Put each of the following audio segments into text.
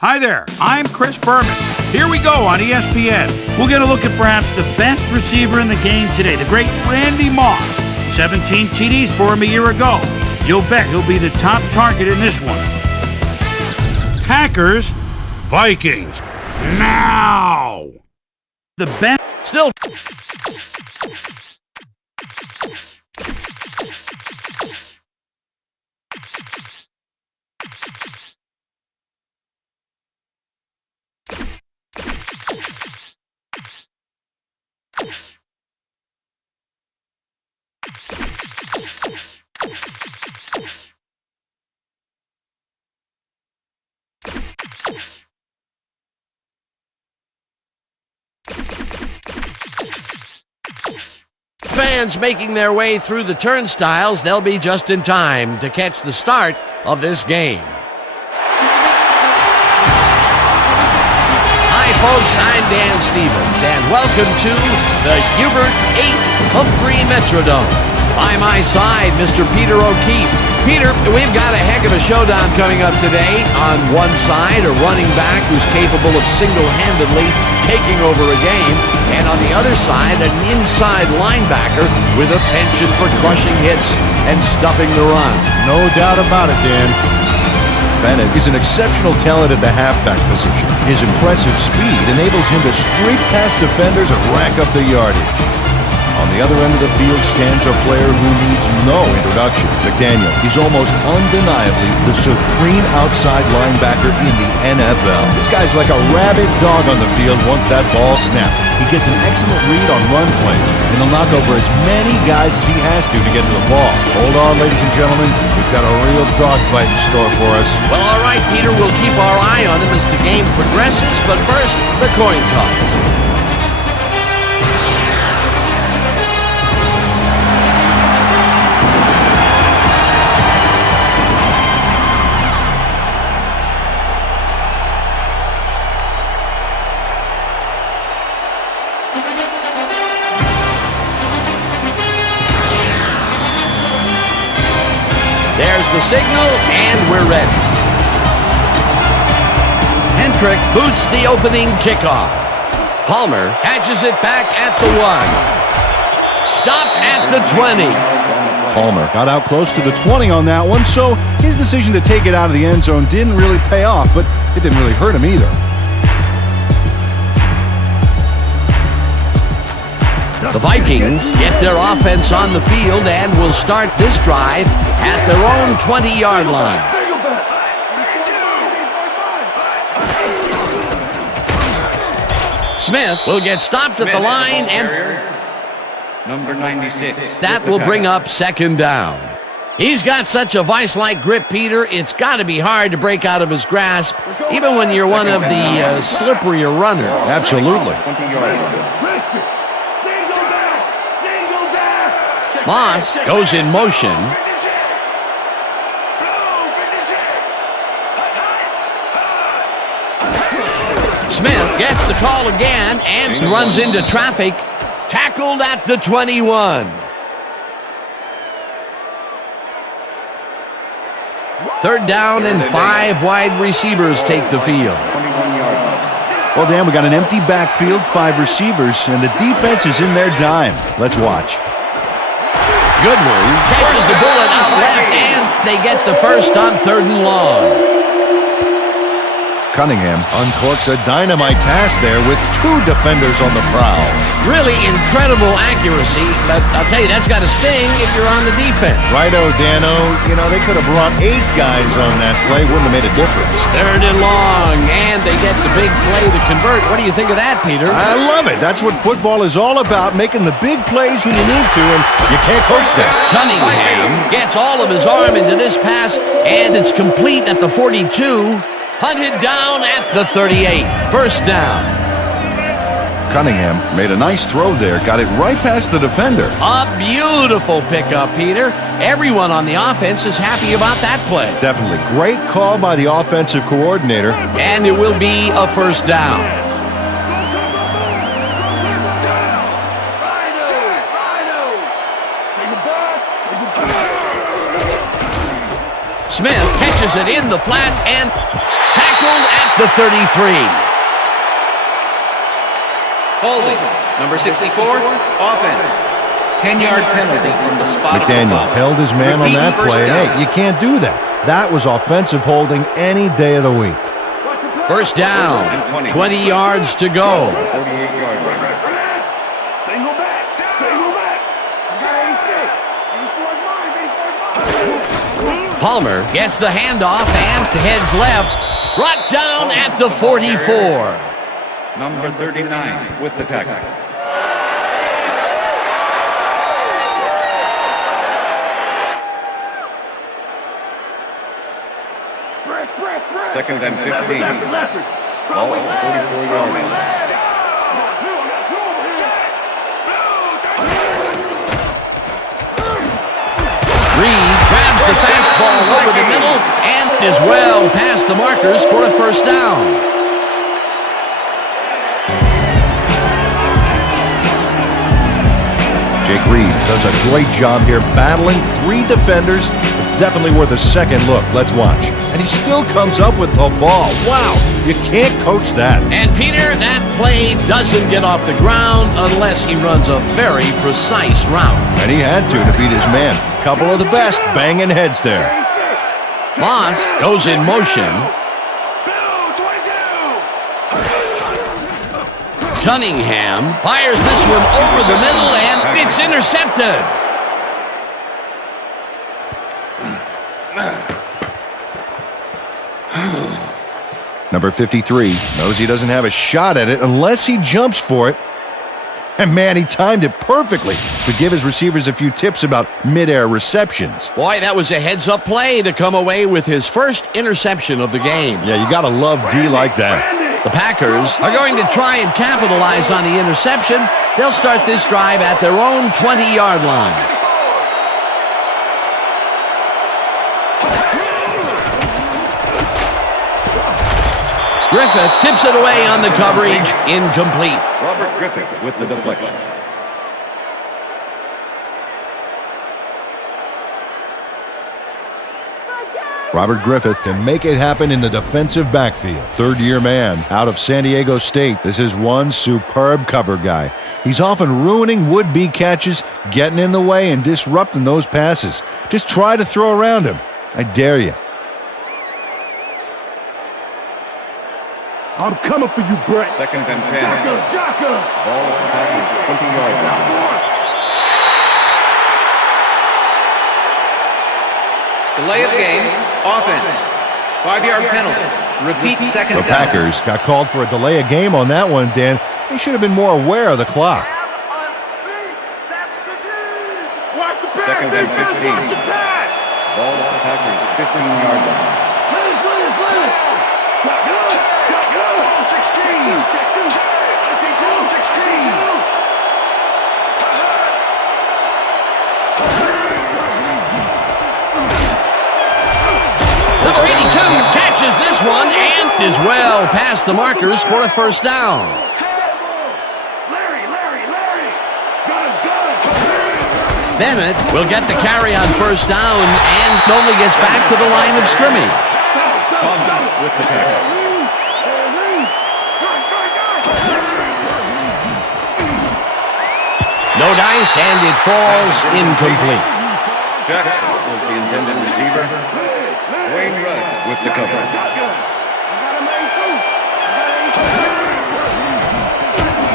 Hi there, I'm Chris Berman. Here we go on ESPN. We'll get a look at perhaps the best receiver in the game today, the great Randy Moss. 17 TDs for him a year ago. You'll bet he'll be the top target in this one. Packers, Vikings, now! The best... Still... Fans making their way through the turnstiles, they'll be just in time to catch the start of this game. Hi folks, I'm Dan Stevens, and welcome to the Hubert 8 Humphrey Metrodome. By my side, Mr. Peter O'Keefe. Peter, we've got a heck of a showdown coming up today. On one side, a running back who's capable of single-handedly taking over a game, and on the other side, an inside linebacker with a penchant for crushing hits and stuffing the run. No doubt about it, Dan. Bennett is an exceptional talent at the halfback position. His impressive speed enables him to streak past defenders and rack up the yardage. On the other end of the field stands a player who needs no introduction. McDaniel is almost undeniably the supreme outside linebacker in the NFL. This guy's like a rabid dog on the field once that ball snaps. He gets an excellent read on run plays, and he'll knock over as many guys as he has to get to the ball. Hold on, ladies and gentlemen. We've got a real dogfight in store for us. Well, all right, Peter, we'll keep our eye on him as the game progresses, but first, the coin toss. There's the signal, and we're ready. Hendrick boots the opening kickoff. Palmer catches it back at the 1. Stop at the 20. Palmer got out close to the 20 on that one, so his decision to take it out of the end zone didn't really pay off, but it didn't really hurt him either. The Vikings get their offense on the field and will start this drive at their own 20-yard line. Smith will get stopped at the line, and number 96. That will bring up second down. He's got such a vice-like grip, Peter, it's got to be hard to break out of his grasp, even when you're one of the slipperier runners. Absolutely. Moss goes in motion. Smith gets the call again and runs into traffic. Tackled at the 21. Third down and 5 wide receivers take the field. Well, Dan, we got an empty backfield, 5 receivers, and the defense is in their dime. Let's watch. Goodwin catches the bullet out left, and they get the first on 3rd and long. Cunningham uncorks a dynamite pass there with 2 defenders on the prowl. Really incredible accuracy, but I'll tell you, that's got to sting if you're on the defense. Righto, Dano. You know, they could have brought 8 guys on that play. Wouldn't have made a difference. 3rd and long, and they get the big play to convert. What do you think of that, Peter? I love it. That's what football is all about, making the big plays when you need to, and you can't coach them. Cunningham gets all of his arm into this pass, and it's complete at the 42. Hunted down at the 38. First down. Cunningham made a nice throw there. Got it right past the defender. A beautiful pickup, Peter. Everyone on the offense is happy about that play. Definitely. Great call by the offensive coordinator. And it will be a first down. Smith catches it in the flat and tackled at at the 33. Holding. Number 64, offense. 10-yard penalty from the spot. McDaniel held his man on that play. Hey, you can't do that. That was offensive holding any day of the week. First down, 20 yards to go. 48-yard line. Palmer gets the handoff and heads left. Brought down at the 44. Number 39 with the tackle. Second and 15. Ball at the 44-yard line. Reed grabs the fastball over the middle and is well past the markers for a first down. Jake Reed does a great job here battling 3 defenders. It's definitely worth a second look. Let's watch. And he still comes up with the ball. Wow, you can't coach that. And Peter, that play doesn't get off the ground unless he runs a very precise route. And he had to beat his man. Couple of the best banging heads there. Moss goes in motion. Cunningham fires this one over the middle, and it's intercepted. Number 53 knows he doesn't have a shot at it unless he jumps for it. And man, he timed it perfectly to give his receivers a few tips about mid-air receptions. Boy, that was a heads-up play to come away with his first interception of the game. Yeah, you got to love D like that. The Packers are going to try and capitalize on the interception. They'll start this drive at their own 20-yard line. Griffith tips it away on the coverage. Incomplete. Robert Griffith with the deflection. Robert Griffith can make it happen in the defensive backfield. Third-year man out of San Diego State. This is one superb cover guy. He's often ruining would-be catches, getting in the way and disrupting those passes. Just try to throw around him. I dare you. I'm coming for you, Brett. Second and 10. Shaka. Ball at the Packers 20-yard line. Delay of game, offense. 5-yard penalty. Repeat second The down. Packers got called for a delay of game on that one, Dan. They should have been more aware of the clock. Second and 15. Ball at the Packers 15-yard line. Number 82 catches this one and is well past the markers for a first down. Bennett will get the carry on first down and only gets back to the line of scrimmage. With the tackle. No dice, and it falls incomplete. Jackson was the intended receiver. Wayne Rudd with the cover.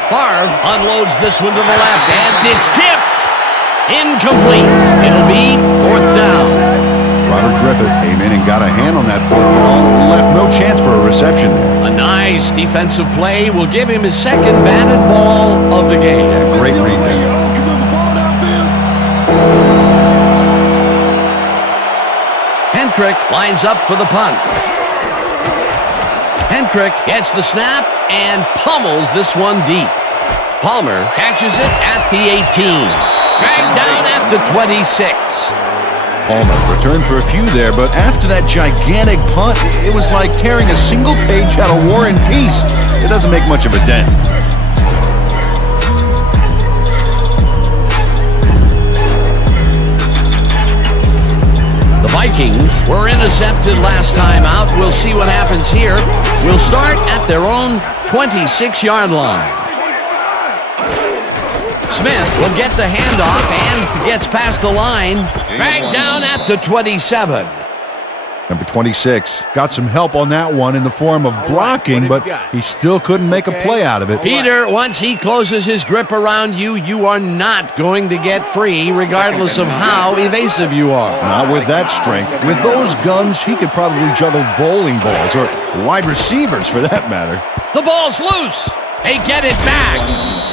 Favre unloads this one to the left, and it's tipped. Incomplete. It'll be fourth down. Robert Griffith came in and got a hand on that football. Left no chance for a reception there. A nice defensive play will give him his second batted ball of the game. Great read there. Hentrick lines up for the punt. Hentrick gets the snap and pummels this one deep. Palmer catches it at the 18. Dragged down at the 26. Palmer returned for a few there, but after that gigantic punt, it was like tearing a single page out of War and Peace. It doesn't make much of a dent. Vikings were intercepted last time out. We'll see what happens here. We'll start at their own 26-yard line. Smith will get the handoff and gets past the line. Back down at the 27. Number 26 got some help on that one in the form of blocking, but he still couldn't make a play out of it. Peter, once he closes his grip around you, you are not going to get free, regardless of how evasive you are. Not with that strength. With those guns, he could probably juggle bowling balls, or wide receivers for that matter. The ball's loose. They get it back.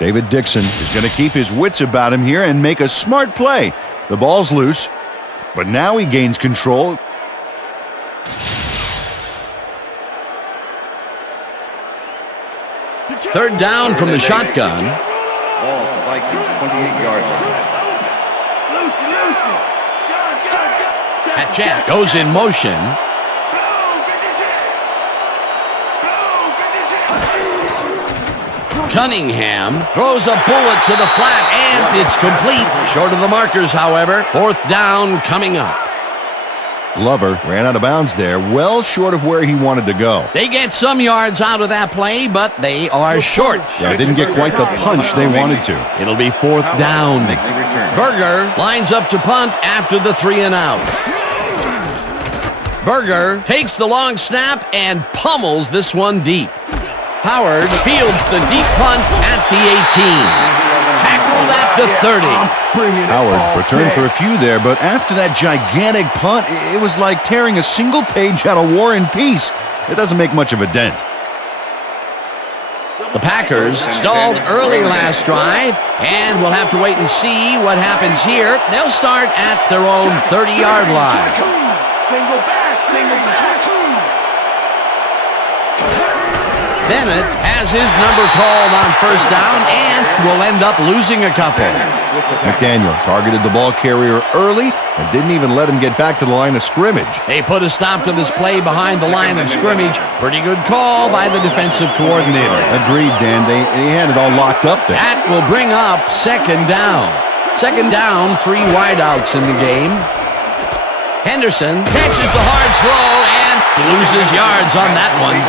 David Dixon is going to keep his wits about him here and make a smart play. The ball's loose, but now he gains control. Third down from the shotgun. Ball at the Vikings, 28-yard line. Hatchet goes in motion. Cunningham throws a bullet to the flat, and it's complete. Short of the markers, however. Fourth down coming up. Glover ran out of bounds there, well short of where he wanted to go. They get some yards out of that play, but they are short. Yeah, didn't get quite the punch they wanted to. It'll be fourth down. Berger lines up to punt after the 3-and-out. Berger takes the long snap and pummels this one deep. Howard fields the deep punt at the 18. Tackled at the 30. Howard returned for a few there, but after that gigantic punt, it was like tearing a single page out of War and Peace. It doesn't make much of a dent. The Packers stalled early last drive, and we'll have to wait and see what happens here. They'll start at their own 30-yard line. Single back, single back. Bennett has his number called on first down and will end up losing a couple. McDaniel targeted the ball carrier early and didn't even let him get back to the line of scrimmage. They put a stop to this play behind the line of scrimmage. Pretty good call by the defensive coordinator. Agreed, Dan. They had it all locked up there. That will bring up second down. Second down, 3 wideouts in the game. Henderson catches the hard throw and loses yards on that one.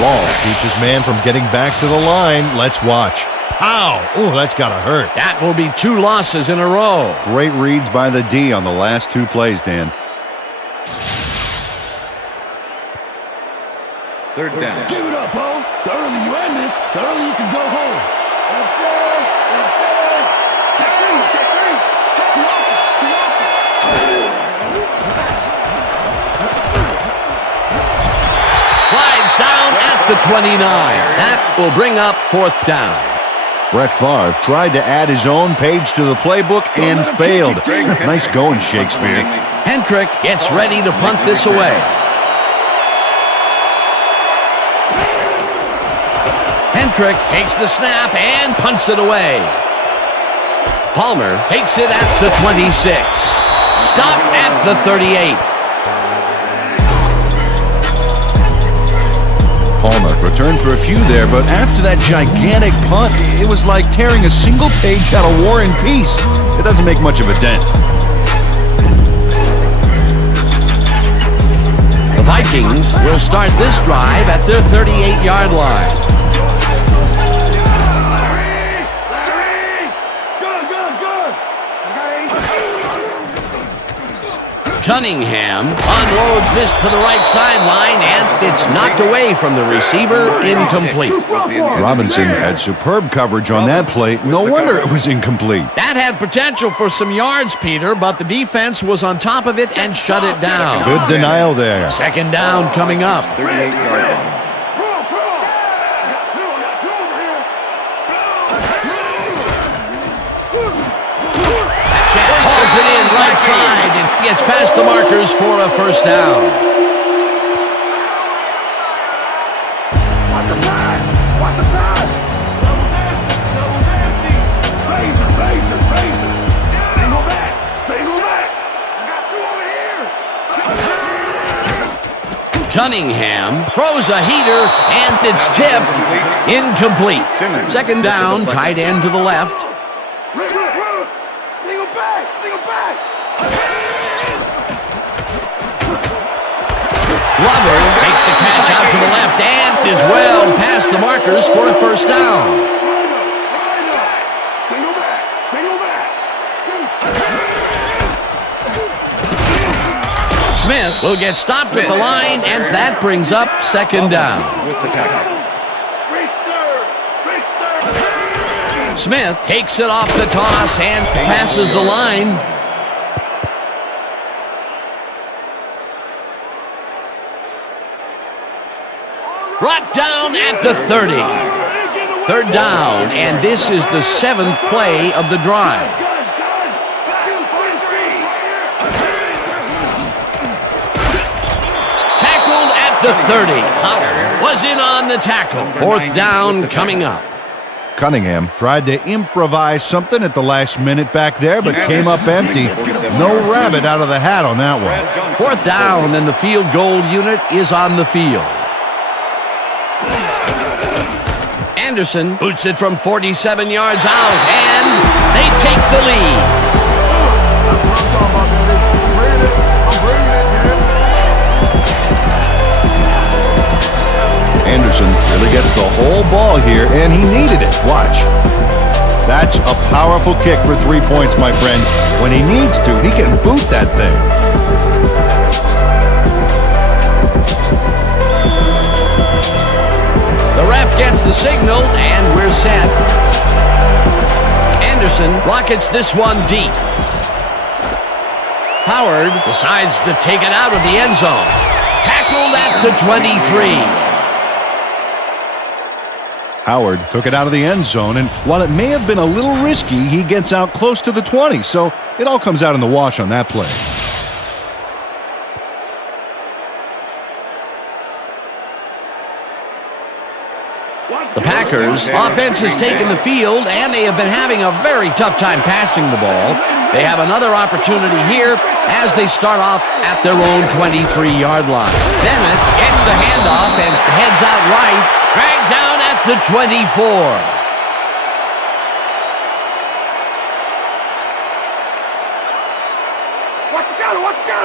Ball keeps his man from getting back to the line. Let's watch. Ow! Oh, that's got to hurt. That will be 2 losses in a row. Great reads by the D on the last 2 plays, Dan. Third down. Give it up, Bo. The earlier you end this, the earlier you can go home. Slides down at the 29. That will bring up fourth down. Brett Favre tried to add his own page to the playbook and failed. Nice going, Shakespeare. Hendrick gets ready to punt this away. Hendrick takes the snap and punts it away. Palmer takes it at the 26. Stop at the 38. Palmer returned for a few there, but after that gigantic punt, it was like tearing a single page out of War and Peace. It doesn't make much of a dent. The Vikings will start this drive at their 38-yard line. Cunningham unloads this to the right sideline, and it's knocked away from the receiver, incomplete. Robinson had superb coverage on that play. No wonder it was incomplete. That had potential for some yards, Peter, but the defense was on top of it and shut it down. Good denial there. Second down coming up. 38-yard line. Hauls it in right side and gets past the markers for a first down. Watch the side! Watch the side! Double nasty! Razor! Single back! I got 2 over here! Cunningham throws a heater, and it's tipped. Incomplete. Second down, tight end to the left. Glover takes the catch out to the left and is well past the markers for a first down. Smith will get stopped at the line, and that brings up second down. Smith takes it off the toss and passes the line. Brought down at the 30. Third down, and this is the 7th play of the drive. Tackled at the 30. Howard was in on the tackle. Fourth down coming up. Cunningham tried to improvise something at the last minute back there, but came up empty. No rabbit out of the hat on that one. Fourth down, and the field goal unit is on the field. Anderson boots it from 47 yards out, and they take the lead. Anderson really gets the whole ball here, and he needed it. Watch. That's a powerful kick for 3 points, my friend. When he needs to, he can boot that thing. The ref gets the signal, and we're set. Anderson rockets this one deep. Howard decides to take it out of the end zone. Tackled at the 23. Howard took it out of the end zone, and while it may have been a little risky, he gets out close to the 20, so it all comes out in the wash on that play. The Packers' offense has taken the field, and they have been having a very tough time passing the ball. They have another opportunity here as they start off at their own 23-yard line. Bennett gets the handoff and heads out right, dragged down at the 24.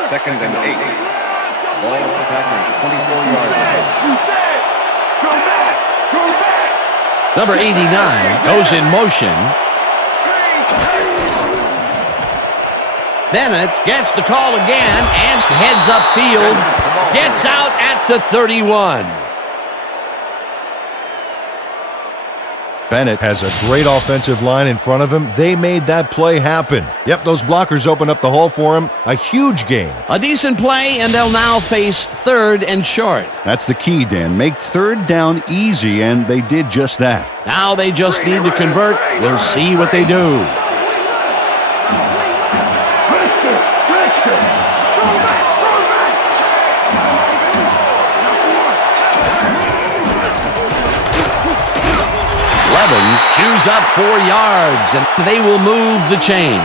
Second and 8. Ball with the Packers, 24-yard line. Number 89 goes in motion. Bennett gets the call again and heads upfield. Gets out at the 31. Bennett has a great offensive line in front of him. They made that play happen. Yep, those blockers opened up the hole for him. A huge gain. A decent play, and they'll now face third and short. That's the key, Dan. Make third down easy, and they did just that. Now they just need to convert. We'll see what they do. Evans chews up 4 yards, and they will move the chains.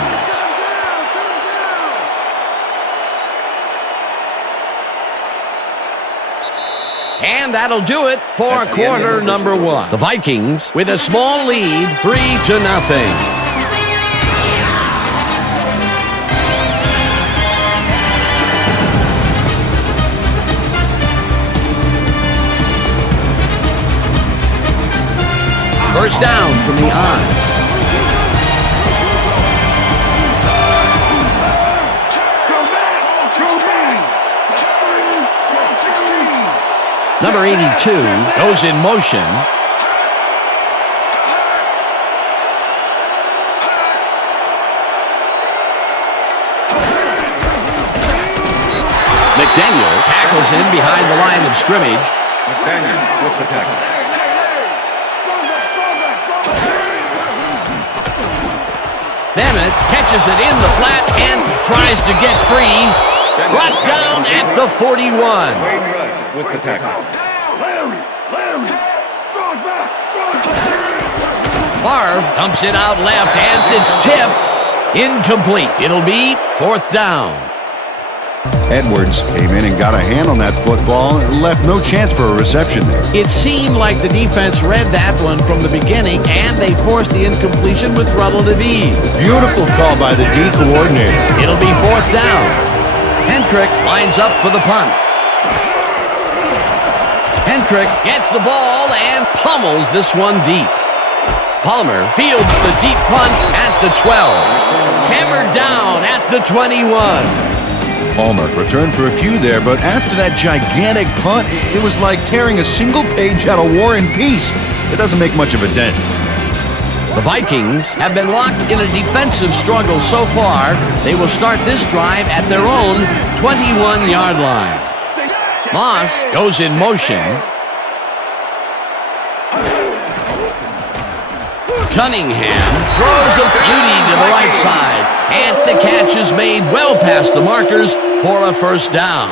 And that'll do it for quarter number 1. The Vikings with a small lead, 3-0. First down from the eye. Number 82 goes in motion. McDaniel tackles in behind the line of scrimmage. McDaniel with the tackle. Bennett catches it in the flat and tries to get free. Brought down at the 41. With the tackle. Favre dumps it out left, and it's tipped. Incomplete. It'll be fourth down. Edwards came in and got a hand on that football and left no chance for a reception there. It seemed like the defense read that one from the beginning, and they forced the incompletion with relative ease. Beautiful call by the D coordinator. It'll be 4th down. Hendrick lines up for the punt. Hendrick gets the ball and pummels this one deep. Palmer fields the deep punt at the 12. Hammered down at the 21. Palmer returned for a few there, but after that gigantic punt, it was like tearing a single page out of War and Peace. It doesn't make much of a dent. The Vikings have been locked in a defensive struggle so far. They will start this drive at their own 21-yard line. Moss goes in motion. Cunningham throws a beauty to the right side, and the catch is made well past the markers for a 1st down.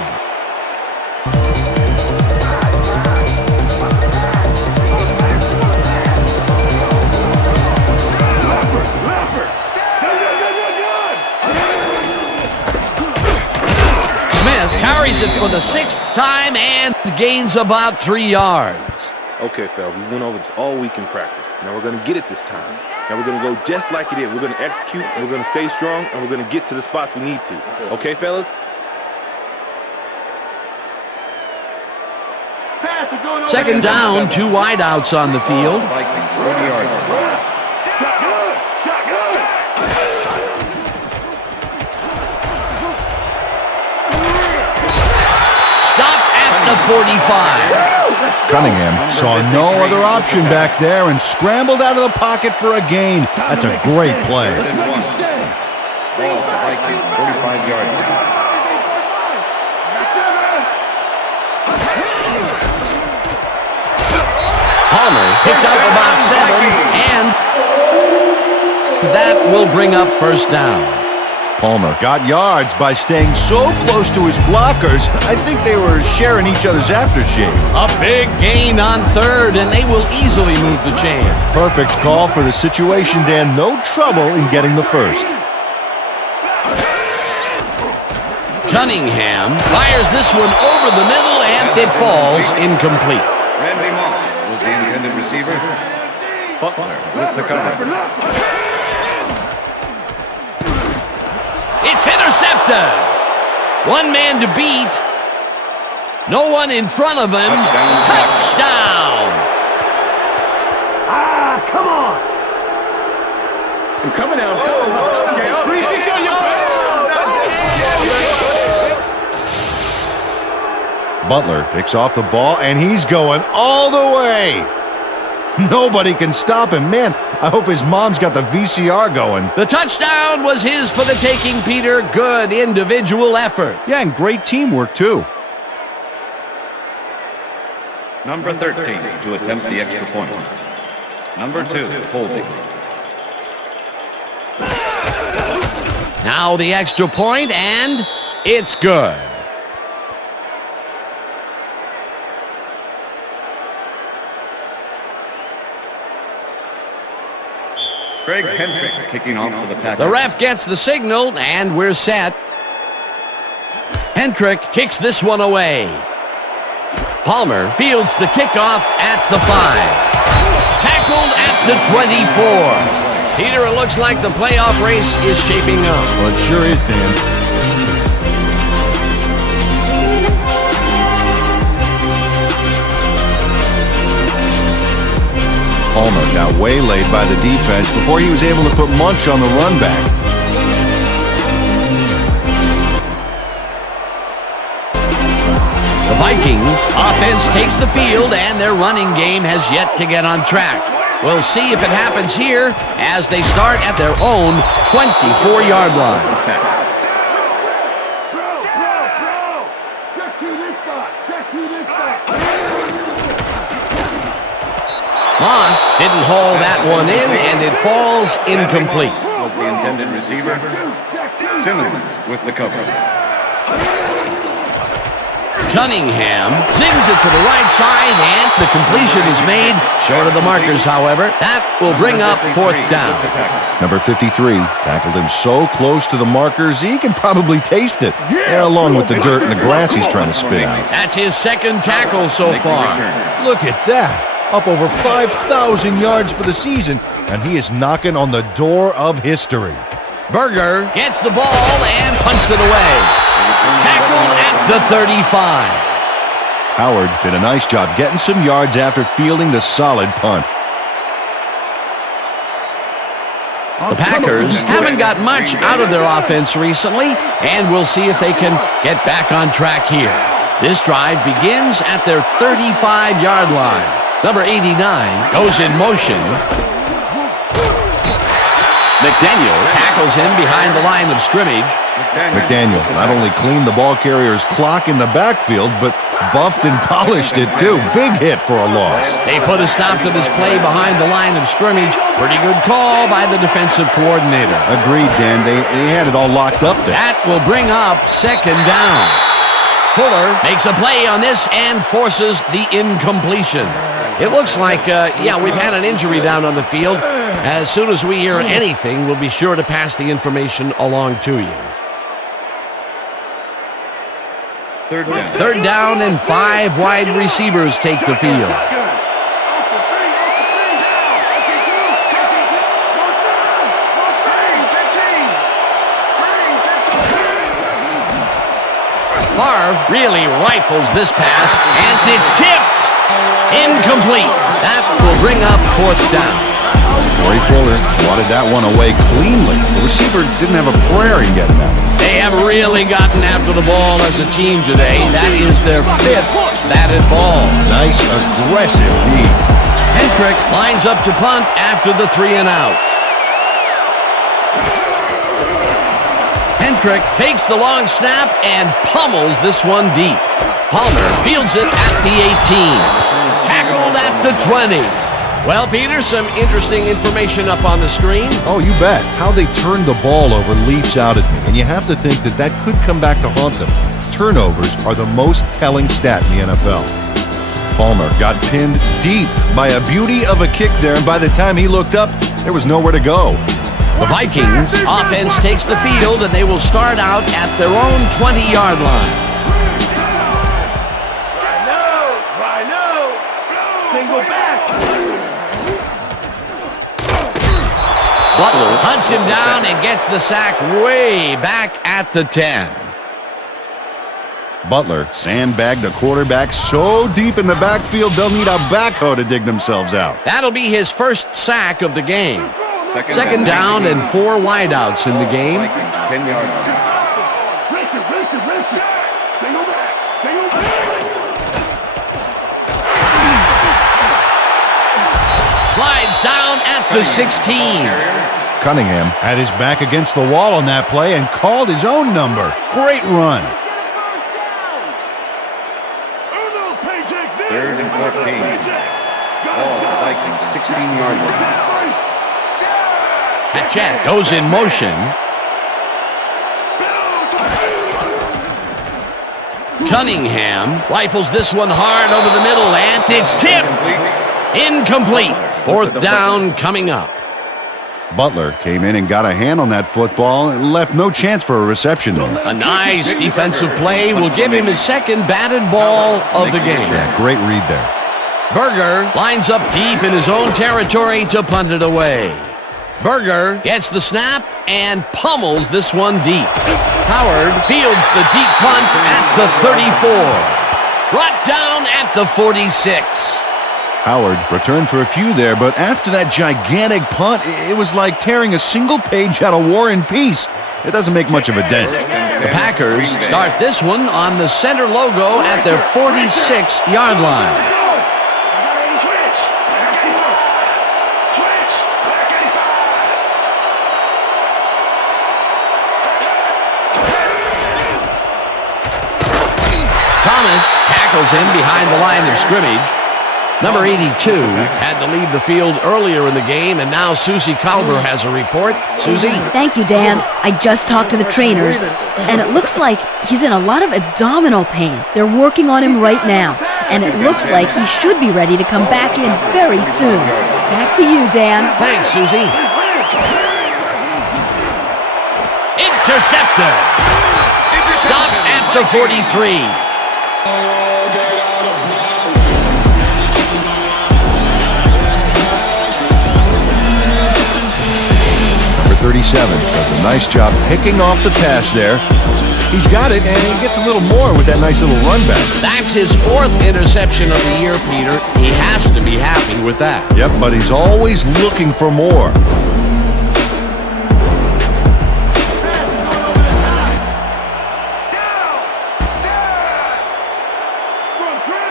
Smith carries it for the 6th time and gains about 3 yards. Okay, fellas, we went over this all week in practice. Now we're going to get it this time. Now we're going to go just like it is. We're going to execute, and we're going to stay strong, and we're going to get to the spots we need to. Okay, fellas? 2nd down, 2 wideouts on the field. Vikings, 40-yard line. Stopped at the 45. Cunningham saw no other option back there and scrambled out of the pocket for a gain. That's a great play. Let's make it stay. Ball at the Vikings, 45-yard line. Palmer picked up about 7, and that will bring up 1st down. Palmer got yards by staying so close to his blockers. I think they were sharing each other's aftershave. A big gain on 3rd, and they will easily move the chain. Perfect call for the situation, Dan. No trouble in getting the 1st. Cunningham fires this one over the middle, and it falls incomplete. Randy Moss was the intended receiver. Butler with the cover. It's intercepted. One man to beat. No one in front of him. Touchdown. Come on. I'm coming out. Okay. 360 on your Butler picks off the ball, and he's going all the way. Nobody can stop him. Man, I hope his mom's got the VCR going. The touchdown was his for the taking, Peter. Good individual effort. Yeah, and great teamwork, too. Number 13 to attempt the extra point. Number 2, holding. Now the extra point, and it's good. Greg Hendrick kicking off for the Packers. The ref gets the signal, and we're set. Hendrick kicks this one away. Palmer fields the kickoff at the 5. Tackled at the 24. Peter, it looks like the playoff race is shaping up. Well, it sure is, Dan. Palmer got waylaid by the defense before he was able to put Munch on the run back. The Vikings offense takes the field, and their running game has yet to get on track. We'll see if it happens here as they start at their own 24-yard line. Moss didn't haul that one in, and it falls incomplete. Was the intended receiver. Simmons with the cover. Cunningham zings it to the right side, and the completion is made short of the markers, however. That will bring up 4th down. Number 53 tackled him so close to the markers he can probably taste it, along with the dirt and the grass he's trying to spit out. That's his second tackle so far. Look at that. Up over 5,000 yards for the season, and he is knocking on the door of history. Berger gets the ball and punts it away. Tackled at the 35. Howard did a nice job getting some yards after fielding the solid punt. The Packers haven't got much out of their offense recently, and we'll see if they can get back on track here. This drive begins at their 35-yard line. Number 89 goes in motion. McDaniel tackles him behind the line of scrimmage. McDaniel not only cleaned the ball carrier's clock in the backfield, but buffed and polished it too. Big hit for a loss. They put a stop to this play behind the line of scrimmage. Pretty good call by the defensive coordinator. Agreed, Dan. They had it all locked up there. That will bring up second down. Fuller makes a play on this and forces the incompletion. It looks like, we've had an injury down on the field. As soon as we hear anything, we'll be sure to pass the information along to you. Third down and 5 wide receivers take the field. Favre really rifles this pass, and it's tipped. Incomplete. That will bring up fourth down. Corey Fuller swatted that one away cleanly. The receiver didn't have a prayer in getting that one. They have really gotten after the ball as a team today. That is their 5th batted ball. Nice, aggressive lead. Hendrick lines up to punt after the 3 and out. Hendrick takes the long snap and pummels this one deep. Palmer fields it at the 18. Tackled at the 20. Well, Peter, some interesting information up on the screen. Oh, you bet. How they turned the ball over leaps out at me, and you have to think that could come back to haunt them. Turnovers are the most telling stat in the NFL. Palmer got pinned deep by a beauty of a kick there, and by the time he looked up, there was nowhere to go. The Vikings offense takes the field, and they will start out at their own 20-yard line. Single back. Butler hunts him down and gets the sack way back at the 10. Butler sandbagged the quarterback so deep in the backfield they'll need a backhoe to dig themselves out. That'll be his first sack of the game. Second down and 4 wideouts in the game. 10-yard line. Slides down at the 16. Cunningham had his back against the wall on that play and called his own number. Great run. 3rd and 14. Ball at the Vikings, 16-yard line. Jet goes in motion. Cunningham rifles this one hard over the middle, and it's tipped. Incomplete. 4th down coming up. Butler came in and got a hand on that football and left no chance for a reception there. A nice defensive play will give him his second batted ball of the game. Yeah, great read there. Berger lines up deep in his own territory to punt it away. Berger gets the snap and pummels this one deep. Howard fields the deep punt at the 34. Brought down at the 46. Howard returned for a few there, but after that gigantic punt, it was like tearing a single page out of War and Peace. It doesn't make much of a dent. The Packers start this one on the center logo at their 46-yard line. Thomas tackles him behind the line of scrimmage. Number 82 had to leave the field earlier in the game, and now Susie Colber has a report. Susie? Thank you, Dan. I just talked to the trainers, and it looks like he's in a lot of abdominal pain. They're working on him right now, and it looks like he should be ready to come back in very soon. Back to you, Dan. Thanks, Susie. Intercepted. Stopped at the 43. Number 37 does a nice job picking off the pass there. He's got it, and he gets a little more with that nice little run back. That's his 4th interception of the year, Peter. He has to be happy with that. Yep, but he's always looking for more.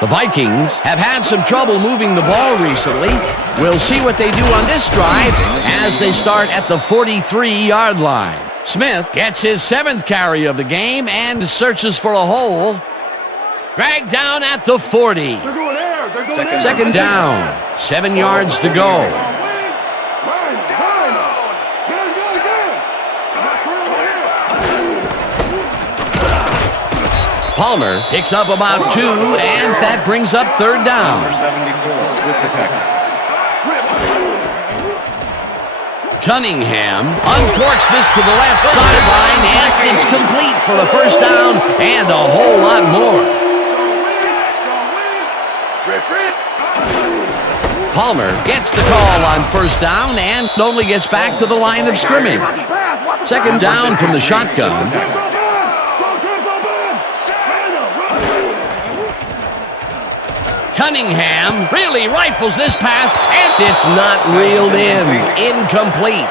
The Vikings have had some trouble moving the ball recently. We'll see what they do on this drive as they start at the 43-yard line. Smith gets his 7th carry of the game and searches for a hole. Dragged down at the 40. Second down, 7 yards to go. Palmer picks up about 2, and that brings up 3rd down. Number 74 with the tackle. Cunningham uncorks this to the left sideline, and it's complete for a 1st down and a whole lot more. Palmer gets the call on 1st down and only gets back to the line of scrimmage. 2nd down from the shotgun. Cunningham really rifles this pass, and it's not reeled in. Incomplete.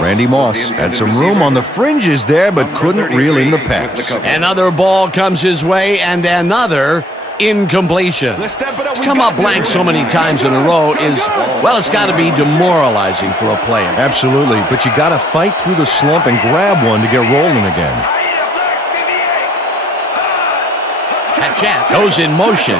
Randy Moss had some room on the fringes there, but couldn't reel in the pass. Another ball comes his way, and another incompletion. To come up blank so many times in a row is, well, it's got to be demoralizing for a player. Absolutely, but you got to fight through the slump and grab one to get rolling again. Chat goes in motion.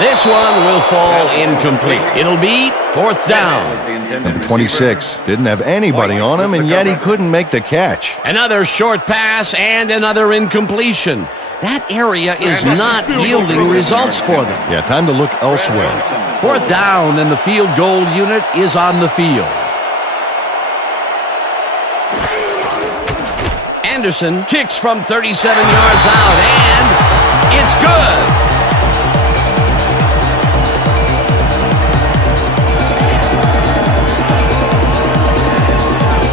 This one will fall incomplete. It'll be 4th down. And 26 didn't have anybody on him, and yet he couldn't make the catch. Another short pass and another incompletion. That area is not yielding results for them. Yeah, time to look elsewhere. 4th down, and the field goal unit is on the field. Anderson kicks from 37 yards out, and it's good.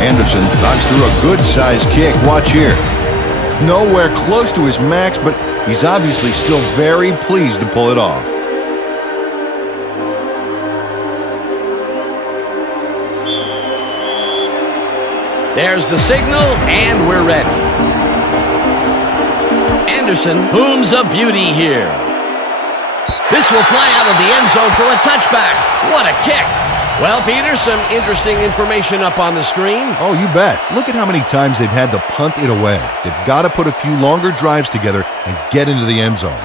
Anderson knocks through a good-sized kick. Watch here. Nowhere close to his max, but he's obviously still very pleased to pull it off. There's the signal, and we're ready. Anderson booms a beauty here. This will fly out of the end zone for a touchback. What a kick. Well, Peter, some interesting information up on the screen. Oh, you bet. Look at how many times they've had to punt it away. They've got to put a few longer drives together and get into the end zone.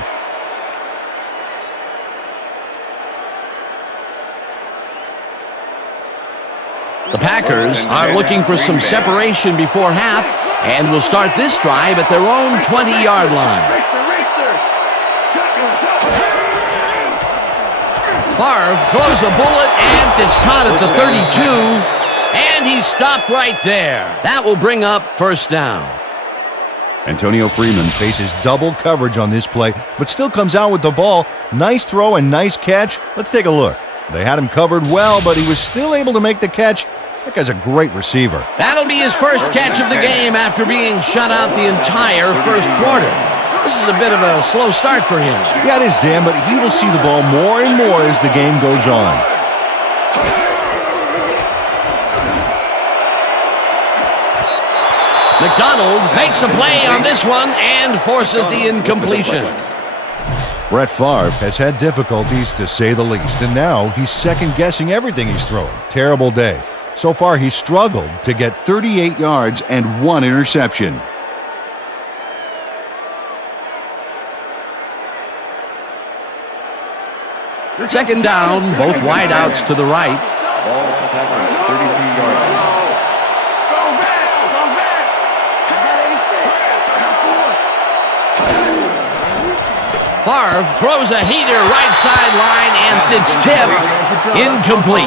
The Packers are looking for some separation before half and will start this drive at their own 20-yard line. Favre throws a bullet, and it's caught at the 32, and he's stopped right there. That will bring up 1st down. Antonio Freeman faces double coverage on this play, but still comes out with the ball. Nice throw and nice catch. Let's take a look. They had him covered well, but he was still able to make the catch. That guy's a great receiver. That'll be his 1st catch of the game after being shut out the entire 1st quarter. This is a bit of a slow start for him. Yeah, it is, Dan, but he will see the ball more and more as the game goes on. McDonald makes a play on this one and forces the incompletion. Brett Favre has had difficulties, to say the least, and now he's second-guessing everything he's throwing. Terrible day. So far, he's struggled to get 38 yards and 1 interception. Second down, both wideouts to the right. Ball at the Packers, 33-yard line. Favre throws a heater right sideline, and it's tipped incomplete.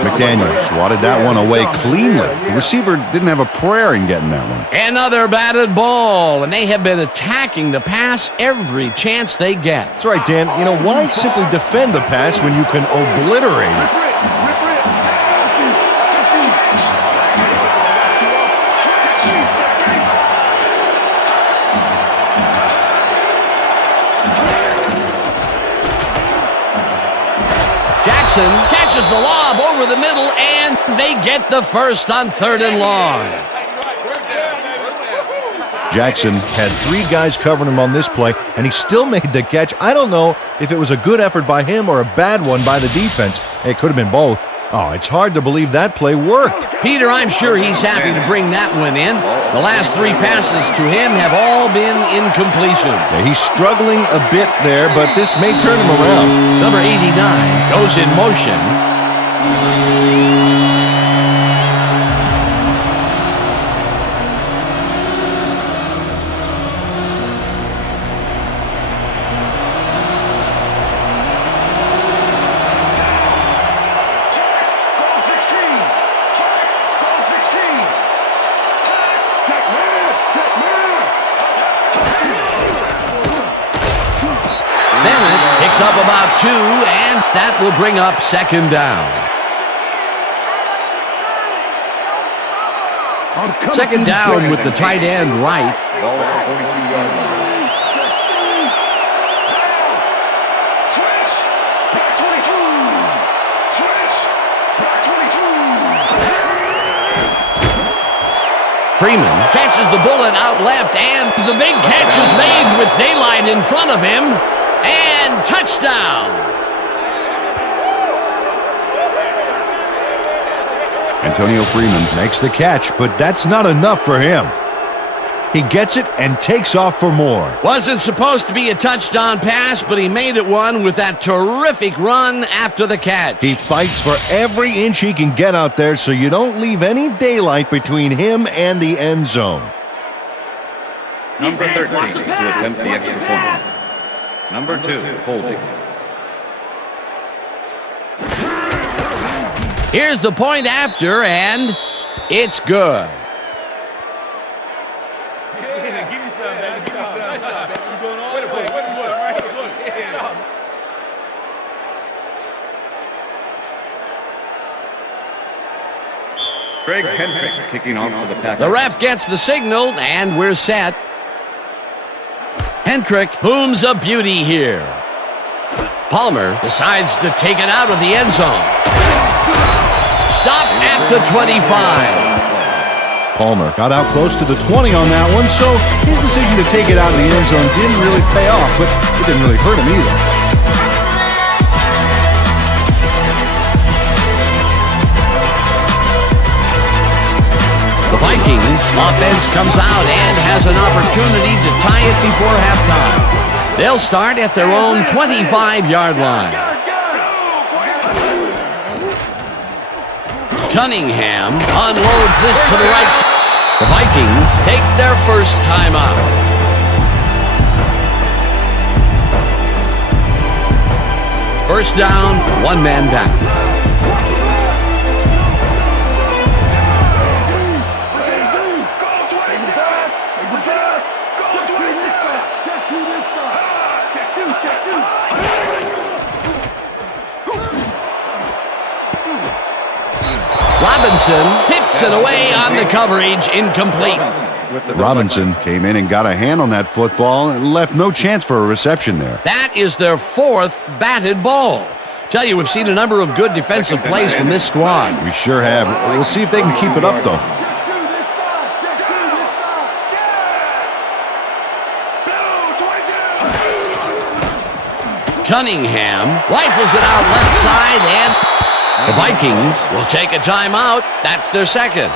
McDaniel swatted that one away cleanly. The receiver didn't have a prayer in getting that one. Another batted ball, and they have been attacking the pass every chance they get. That's right, Dan. You know, why simply defend the pass when you can obliterate it? Jackson catches the lob over the middle, and they get the first on 3rd and long. Jackson had 3 guys covering him on this play, and he still made the catch. I don't know if it was a good effort by him or a bad one by the defense. It could have been both. Oh, it's hard to believe that play worked. Peter, I'm sure he's happy to bring that one in. The last 3 passes to him have all been incompletion. Yeah, he's struggling a bit there, but this may turn him around. Number 89 goes in motion. Up about 2, and that will bring up 2nd down. 2nd down with the tight end right. Ball at the 42-yard line. Freeman catches the bullet out left, and the big catch is made with daylight in front of him. And touchdown! Antonio Freeman makes the catch, but that's not enough for him. He gets it and takes off for more. Wasn't supposed to be a touchdown pass, but he made it one with that terrific run after the catch. He fights for every inch he can get out there, so you don't leave any daylight between him and the end zone. Number 13 to attempt the extra point. Number 2, holding. Here's the point after, and it's good. Greg Hendrick kicking off for the Packers. The ref gets the signal, and we're set. Hendrick booms a beauty here. Palmer decides to take it out of the end zone. Stop at the 25. Palmer got out close to the 20 on that one, so his decision to take it out of the end zone didn't really pay off, but it didn't really hurt him either. The Vikings offense comes out and has an opportunity to tie it before halftime. They'll start at their own 25-yard line. Cunningham unloads this to the right side. The Vikings take their first timeout. First down, 1 man back. Robinson tips it away on the coverage, incomplete. Robinson came in and got a hand on that football and left no chance for a reception there. That is their 4th batted ball. Tell you, we've seen a number of good defensive plays from this squad. We sure have. We'll see if they can keep it up, though. Cunningham rifles it out left side, and the Vikings will take a timeout. That's their second.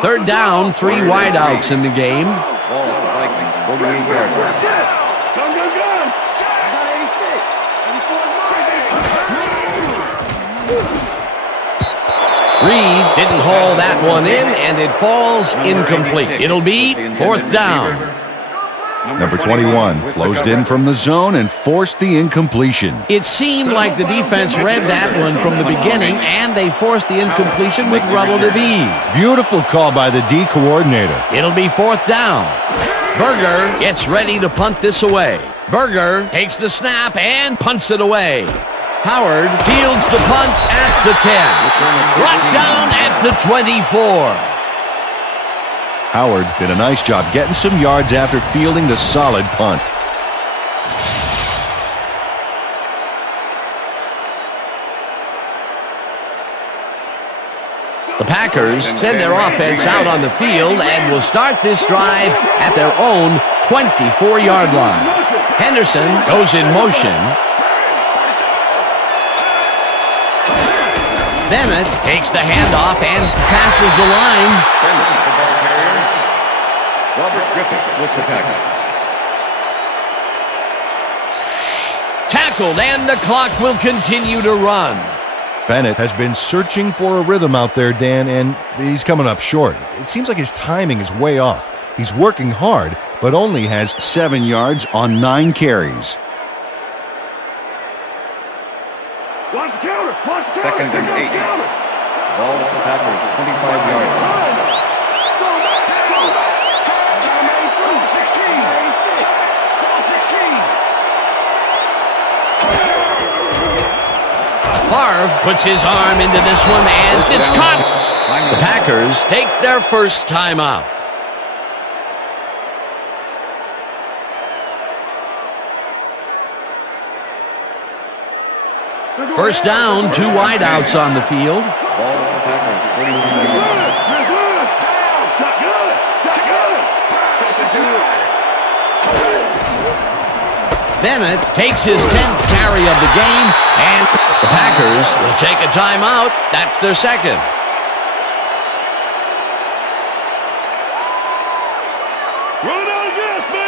Third down, 3 wideouts in the game. Ball at the Vikings, 48-yard line. Reed didn't haul that one in, and it falls incomplete. It'll be fourth down. Number 21 closed in from the zone and forced the incompletion. It seemed like the defense read that one from the beginning, and they forced the incompletion with relative ease. Beautiful call by the D coordinator. It'll be fourth down. Berger gets ready to punt this away. Berger takes the snap and punts it away. Howard fields the punt at the 10. Brought down at the 24. Howard did a nice job getting some yards after fielding the solid punt. The Packers send their offense out on the field and will start this drive at their own 24-yard line. Henderson goes in motion. Bennett takes the handoff and passes the line. Robert Griffith with the tackle. Tackled, and the clock will continue to run. Bennett has been searching for a rhythm out there, Dan, and he's coming up short. It seems like his timing is way off. He's working hard, but only has 7 yards on 9 carries. Second and 8. Ball at the Packers, 25-yard line. Favre puts his arm into this one, and it's caught. The Packers take their first timeout. First down, 2 wideouts on the field. Ball at the Packers, 41-yard line. Bennett takes his 10th carry of the game, and the Packers will take a timeout. That's their second.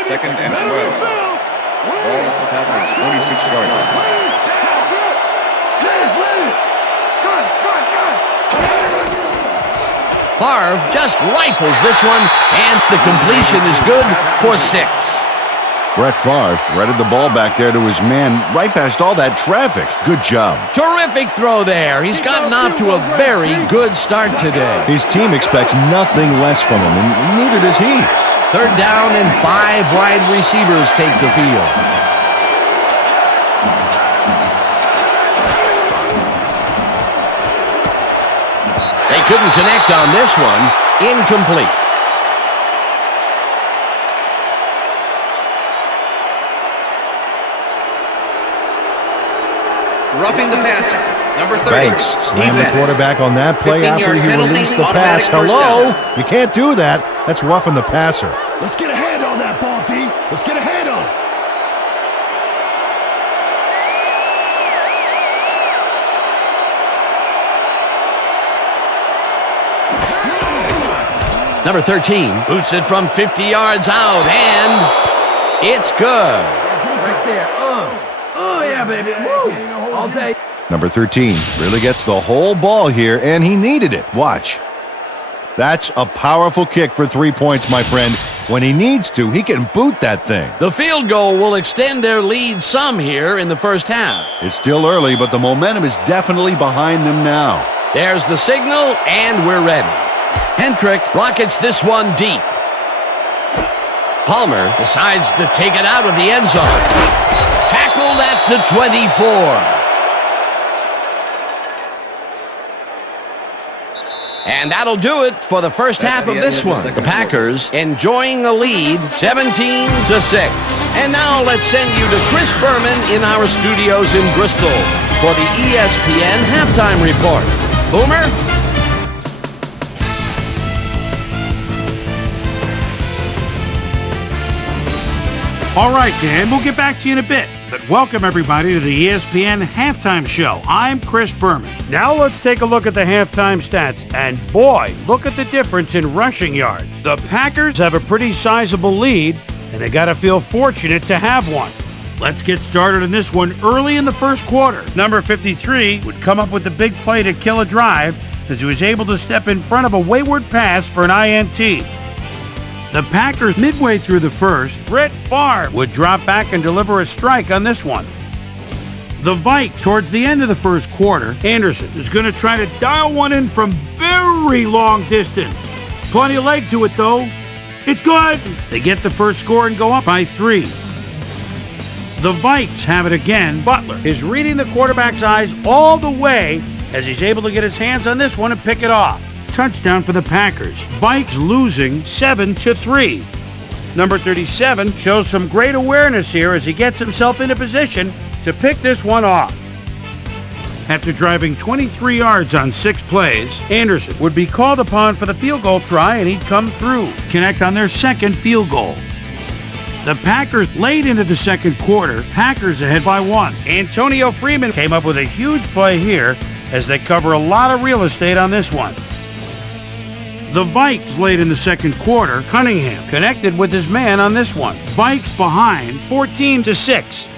Second and 12. Ball at the Packers, 46-yard line. Favre just rifles this one, and the completion is good for 6. Brett Favre threaded the ball back there to his man right past all that traffic. Good job. Terrific throw there. He's gotten off to a very good start today. His team expects nothing less from him, and neither does he. Third down and 5 wide receivers take the field. They couldn't connect on this one. Incomplete. Roughing the passer, number 30. Banks slammed the quarterback on that play after he released the pass. Hello? You can't do that. That's roughing the passer. Let's get a hand on that ball, D. Let's get a hand on it. Number 13 boots it from 50 yards out, and it's good. Right there. Oh, yeah, baby. Woo. All day. Number 13 really gets the whole ball here, and he needed it. Watch. That's a powerful kick for 3 points, my friend. When he needs to, he can boot that thing. The field goal will extend their lead some here in the first half. It's still early, but the momentum is definitely behind them now. There's the signal, and we're ready. Hendrick rockets this one deep. Palmer decides to take it out of the end zone. Tackled at the 24. And that'll do it for the first half of this one. The Packers enjoying a lead, 17-6. And now let's send you to Chris Berman in our studios in Bristol for the ESPN Halftime Report. Boomer? All right, Dan, we'll get back to you in a bit. But welcome, everybody, to the ESPN Halftime Show. I'm Chris Berman. Now let's take a look at the halftime stats. And boy, look at the difference in rushing yards. The Packers have a pretty sizable lead, and they got to feel fortunate to have one. Let's get started on this one early in the first quarter. Number 53 would come up with the big play to kill a drive, as he was able to step in front of a wayward pass for an INT. The Packers, midway through the first, Brett Favre would drop back and deliver a strike on this one. The Vikes, towards the end of the first quarter, Anderson is going to try to dial one in from very long distance. Plenty of leg to it, though. It's good. They get the first score and go up by 3. The Vikes have it again. Butler is reading the quarterback's eyes all the way as he's able to get his hands on this one and pick it off. Touchdown for the Packers. Vikes losing 7-3. Number 37 shows some great awareness here as he gets himself into position to pick this one off. After driving 23 yards on 6 plays, Anderson would be called upon for the field goal try and he'd come through, connect on their second field goal. The Packers late into the second quarter, Packers ahead by 1. Antonio Freeman came up with a huge play here as they cover a lot of real estate on this one. The Vikes late in the second quarter, Cunningham connected with his man on this one. Vikes behind 14-6.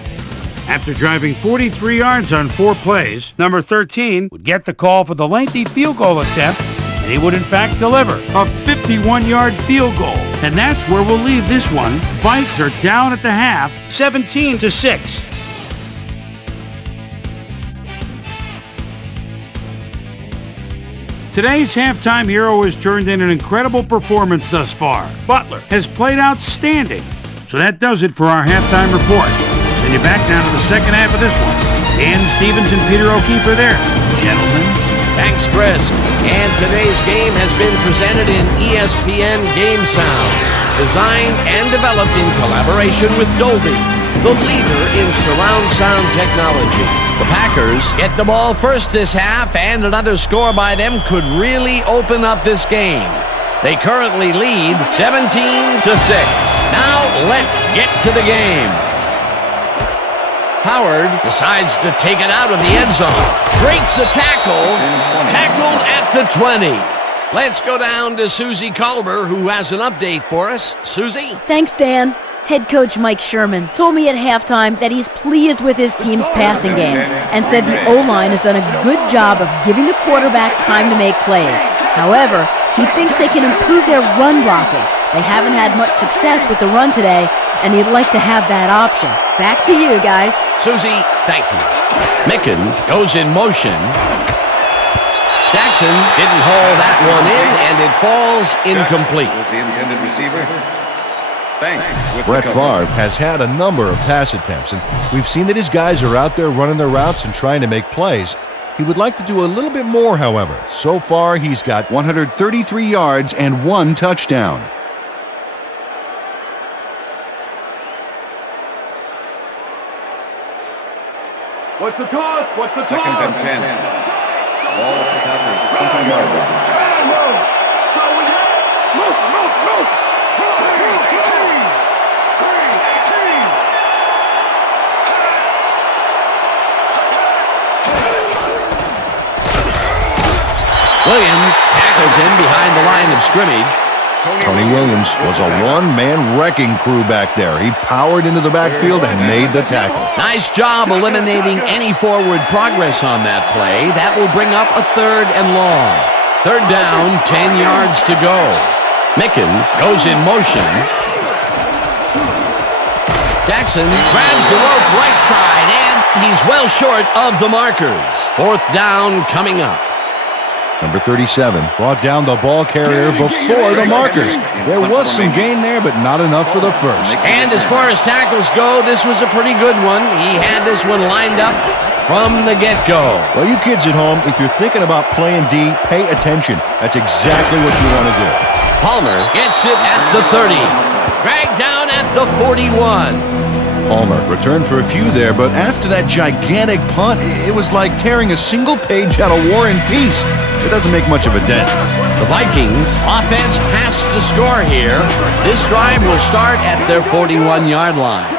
After driving 43 yards on 4 plays, number 13 would get the call for the lengthy field goal attempt, and he would in fact deliver a 51-yard field goal. And that's where we'll leave this one. Vikes are down at the half, 17-6. Today's halftime hero has turned in an incredible performance thus far. Butler has played outstanding. So that does it for our halftime report. Send you back down to the second half of this one. Dan Stevens and Peter O'Keefe are there. Gentlemen. Thanks, Chris. And today's game has been presented in ESPN Game Sound, designed and developed in collaboration with Dolby, the leader in surround sound technology. The Packers get the ball first this half, and another score by them could really open up this game. They currently lead 17-6. Now let's get to the game. Howard decides to take it out of the end zone. Breaks a tackle. Tackled at the 20. Let's go down to Susie Culber, who has an update for us. Susie? Thanks, Dan. Head coach Mike Sherman told me at halftime that he's pleased with his team's passing game and said the O-line has done a good job of giving the quarterback time to make plays. However, he thinks they can improve their run blocking. They haven't had much success with the run today, and he'd like to have that option. Back to you, guys. Susie, thank you. Mickens goes in motion. Jackson didn't haul that one in, and it falls incomplete. Was the intended receiver. Brett Favre has had a number of pass attempts, and we've seen that his guys are out there running their routes and trying to make plays. He would like to do a little bit more, however. So far, he's got 133 yards and 1 touchdown. What's the toss? What's the toss? Second and 10. Ball at the Packers, 20-yard line. Williams tackles him behind the line of scrimmage. Tony Williams was a one-man wrecking crew back there. He powered into the backfield and made the tackle. Nice job eliminating any forward progress on that play. That will bring up a 3rd and long. 3rd down, 10 yards to go. Mickens goes in motion. Jackson grabs the rope right side, and he's well short of the markers. 4th down coming up. Number 37 brought down the ball carrier before the markers. There was some gain there, but not enough for the first. And as far as tackles go, this was a pretty good one. He had this one lined up from the get-go. Well, you kids at home, if you're thinking about playing D, pay attention. That's exactly what you want to do. Palmer gets it at the 30. Dragged down at the 41. Palmer returned for a few there, but after that gigantic punt, it was like tearing a single page out of War and Peace. It doesn't make much of a dent. The Vikings offense has to score here. This drive will start at their 41-yard line.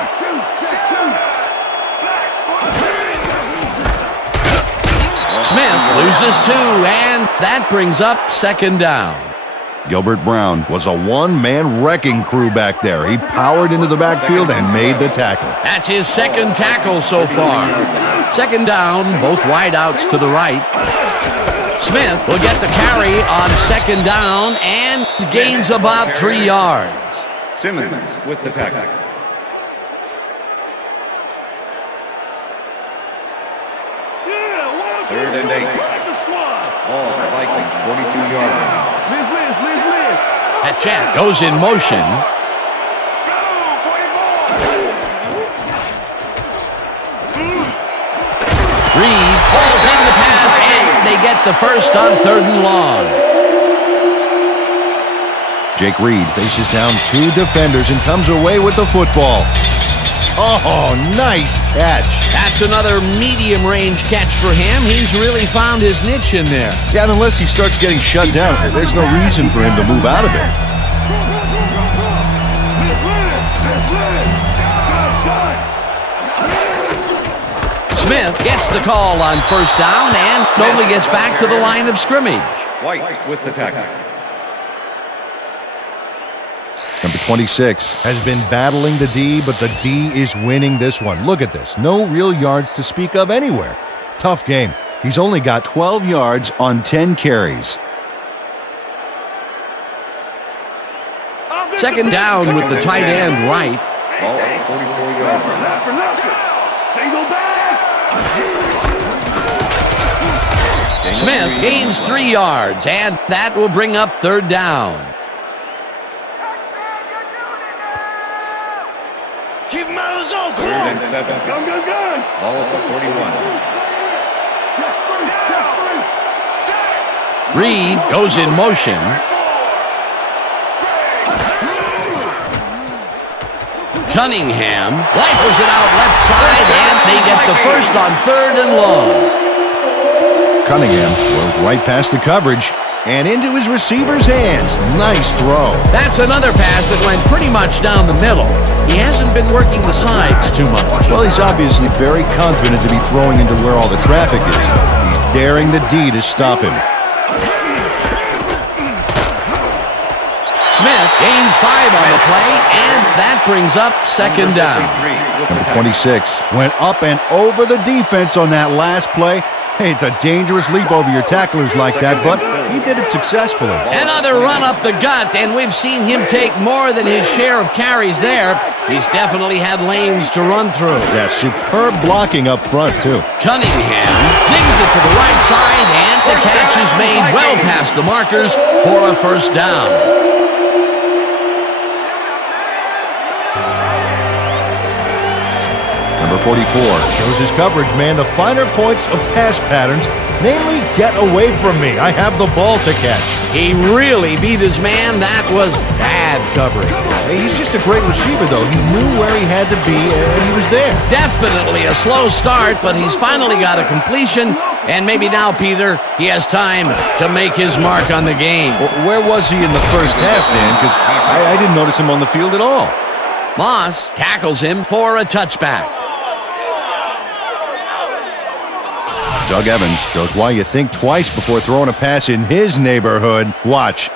Smith loses 2, and that brings up 2nd down. Gilbert Brown was a one-man wrecking crew back there. He powered into the backfield and made the tackle. That's his 2nd tackle so far. 2nd down, both wideouts to the right. Smith will get the carry on second down and gains about 3 yards. Simmons with the tackle. Third and 8. Ball at the Vikings, 42-yard line. That Chat goes in motion. Reed pulls in the pass, and they get the first on 3rd and long. Jake Reed faces down 2 defenders and comes away with the football. Oh, nice catch. That's another medium-range catch for him. He's really found his niche in there. Yeah, and unless he starts getting shut down, there's no reason for him to move out of it. Smith gets the call on 1st down and only gets back to the line of scrimmage. White with the tackle. Number 26 has been battling the D, but the D is winning this one. Look at this. No real yards to speak of anywhere. Tough game. He's only got 12 yards on 10 carries. Second down with the tight end right. Ball at 44-yard line. Smith gains 3 yards, and that will bring up 3rd down. Keep him out of the zone. Come 3rd on. and 7. Gun. Ball at the 41. Reed goes in motion. Cunningham rifles it out left side, and they get the first on 3rd and long. Cunningham throws right past the coverage and into his receiver's hands. Nice throw. That's another pass that went pretty much down the middle. He hasn't been working the sides too much. Well, he's obviously very confident to be throwing into where all the traffic is. He's daring the D to stop him. Smith gains 5 on the play, and that brings up 2nd down. Number 26 went up and over the defense on that last play. Hey, it's a dangerous leap over your tacklers like that, but he did it successfully. Another run up the gut, and we've seen him take more than his share of carries there. He's definitely had lanes to run through. Yeah, superb blocking up front, too. Cunningham zings it to the right side, and the catch is made well past the markers for a 1st down. Number 44 shows his coverage man the finer points of pass patterns, namely, get away from me. I have the ball to catch. He really beat his man. That was bad coverage. He's just a great receiver, though. He knew where he had to be, and he was there. Definitely a slow start, but he's finally got a completion, and maybe now, Peter, he has time to make his mark on the game. Well, where was he in the first half, Dan? Because I didn't notice him on the field at all. Moss tackles him for a touchback. Doug Evans shows why you think twice before throwing a pass in his neighborhood. Watch.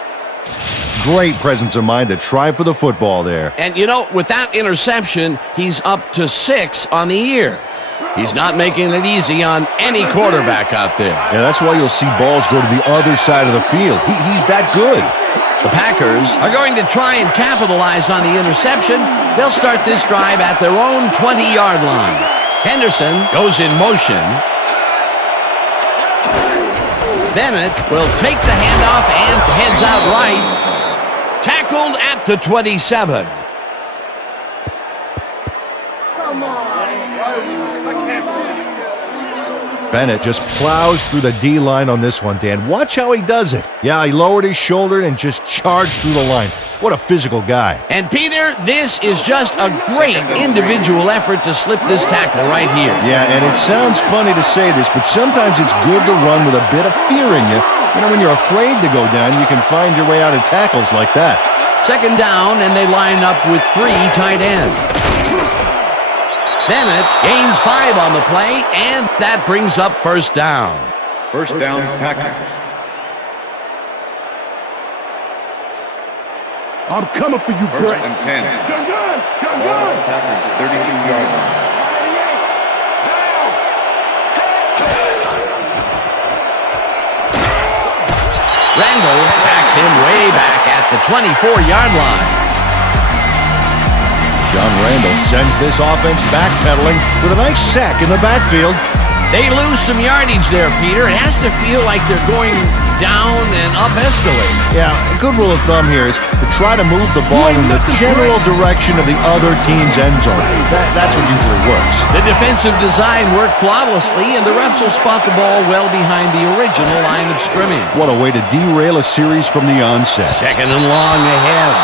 Great presence of mind to try for the football there. And, you know, with that interception, he's up to 6 on the year. He's not making it easy on any quarterback out there. Yeah, that's why you'll see balls go to the other side of the field. He's that good. The Packers are going to try and capitalize on the interception. They'll start this drive at their own 20-yard line. Henderson goes in motion. Bennett will take the handoff and heads out right. Tackled at the 27. Bennett just plows through the D-line on this one, Dan. Watch how he does it. Yeah, he lowered his shoulder and just charged through the line. What a physical guy. And, Peter, this is just a great individual effort to slip this tackle right here. Yeah, and it sounds funny to say this, but sometimes it's good to run with a bit of fear in you. You know, when you're afraid to go down, you can find your way out of tackles like that. 2nd down, and they line up with 3 tight ends. Bennett gains 5 on the play, and that brings up 1st down. 1st down, Packers. I'm coming for you, Brett. 1st and 10. Gun. Ball at the Packers, 32-yard line. Randall sacks him way back at the 24-yard line. John Randall sends this offense backpedaling with a nice sack in the backfield. They lose some yardage there, Peter. It has to feel like they're going down and up escalating. Yeah, a good rule of thumb here is to try to move the ball in the general direction of the other team's end zone. That's what usually works. The defensive design worked flawlessly, and the refs will spot the ball well behind the original line of scrimmage. What a way to derail a series from the onset. Second and long ahead.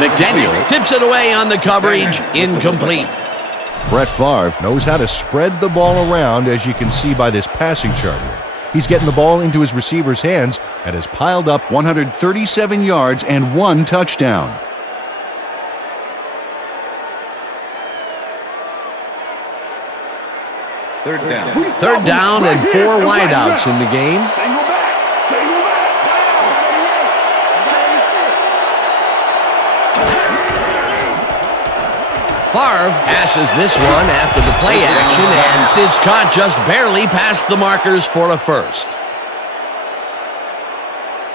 McDaniel tips it away on the coverage. Incomplete. Brett Favre knows how to spread the ball around, as you can see by this passing chart here. He's getting the ball into his receiver's hands and has piled up 137 yards and 1 touchdown. Third down and 4 wideouts in the game. Favre passes this one after the play action, and it's caught just barely past the markers for a first.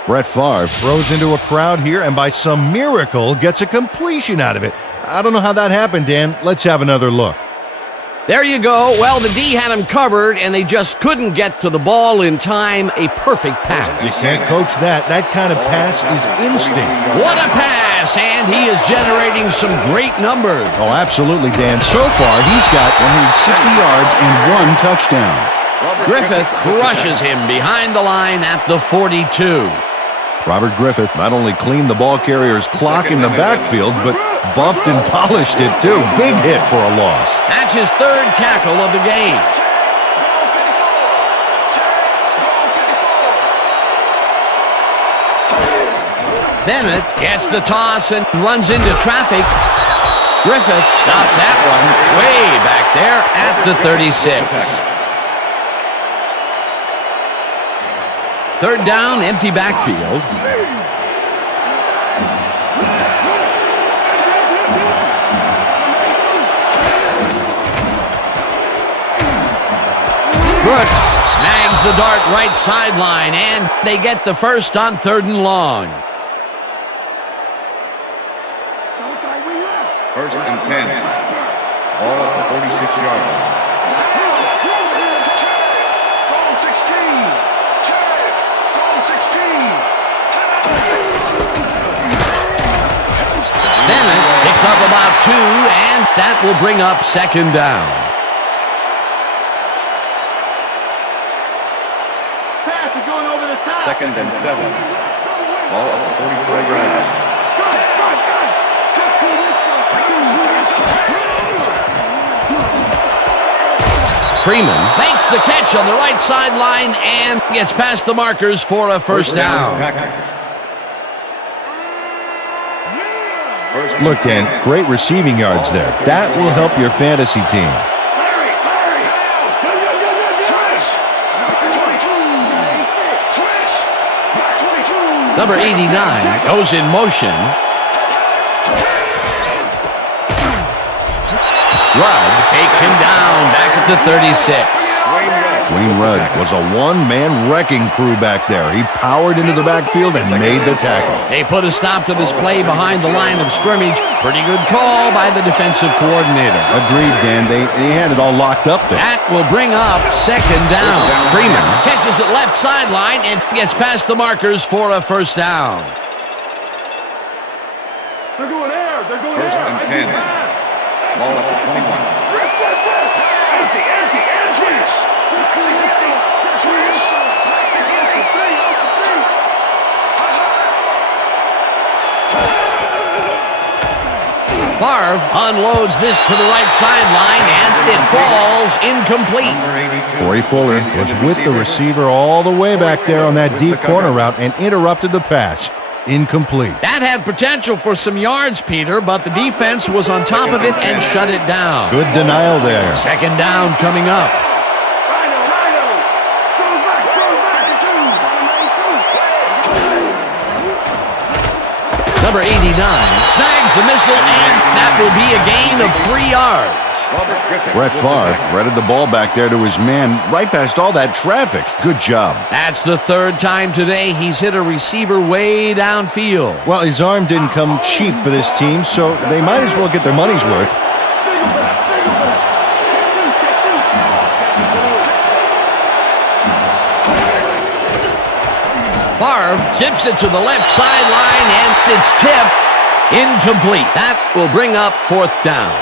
Brett Favre throws into a crowd here and by some miracle gets a completion out of it. I don't know how that happened, Dan. Let's have another look. There you go. Well, the D had him covered, and they just couldn't get to the ball in time. A perfect pass. You can't coach that. That kind of pass is instinct. What a pass, and he is generating some great numbers. Oh, absolutely, Dan. So far, he's got 160 yards and 1 touchdown. Griffith crushes him behind the line at the 42. Robert Griffith not only cleaned the ball carrier's clock in the backfield, but buffed and polished it too. Big hit for a loss. That's his 3rd tackle of the game. Bennett gets the toss and runs into traffic. Griffith stops that one way back there at the 36. 3rd down, empty backfield. Brooks snags the dart right sideline, and they get the first on 3rd and long. First and 10. Ball at the 46-yard line. Bennett picks up about 2, and that will bring up 2nd down. Second and 7. Ball at the 44-yard line. Freeman makes the catch on the right sideline and gets past the markers for a first down. Look, Dan, great receiving yards there. That will help your fantasy team. Number 89 goes in motion. Rudd takes him down back at the 36. Wayne Rudd was a one-man wrecking crew back there. He powered into the backfield and made the tackle. They put a stop to this play behind the line of scrimmage. Pretty good call by the defensive coordinator. Agreed, Dan. They had it all locked up there. That will bring up 2nd down. Freeman catches it left sideline and gets past the markers for a first down. They're going air. They're going First air. and 10. Ball at the 21. Favre unloads this to the right sideline, and it falls incomplete. Corey Fuller was with the receiver all the way back there on that deep corner route and interrupted the pass. Incomplete. That had potential for some yards, Peter, but the defense was on top of it and shut it down. Good denial there. 2nd down coming up. Number 89 snags the missile, and that will be a gain of 3 yards. Brett Favre threaded the ball back there to his man right past all that traffic. Good job. That's the third time today he's hit a receiver way downfield. Well, his arm didn't come cheap for this team, so they might as well get their money's worth. Favre zips it to the left sideline, and it's tipped. Incomplete. That will bring up fourth down.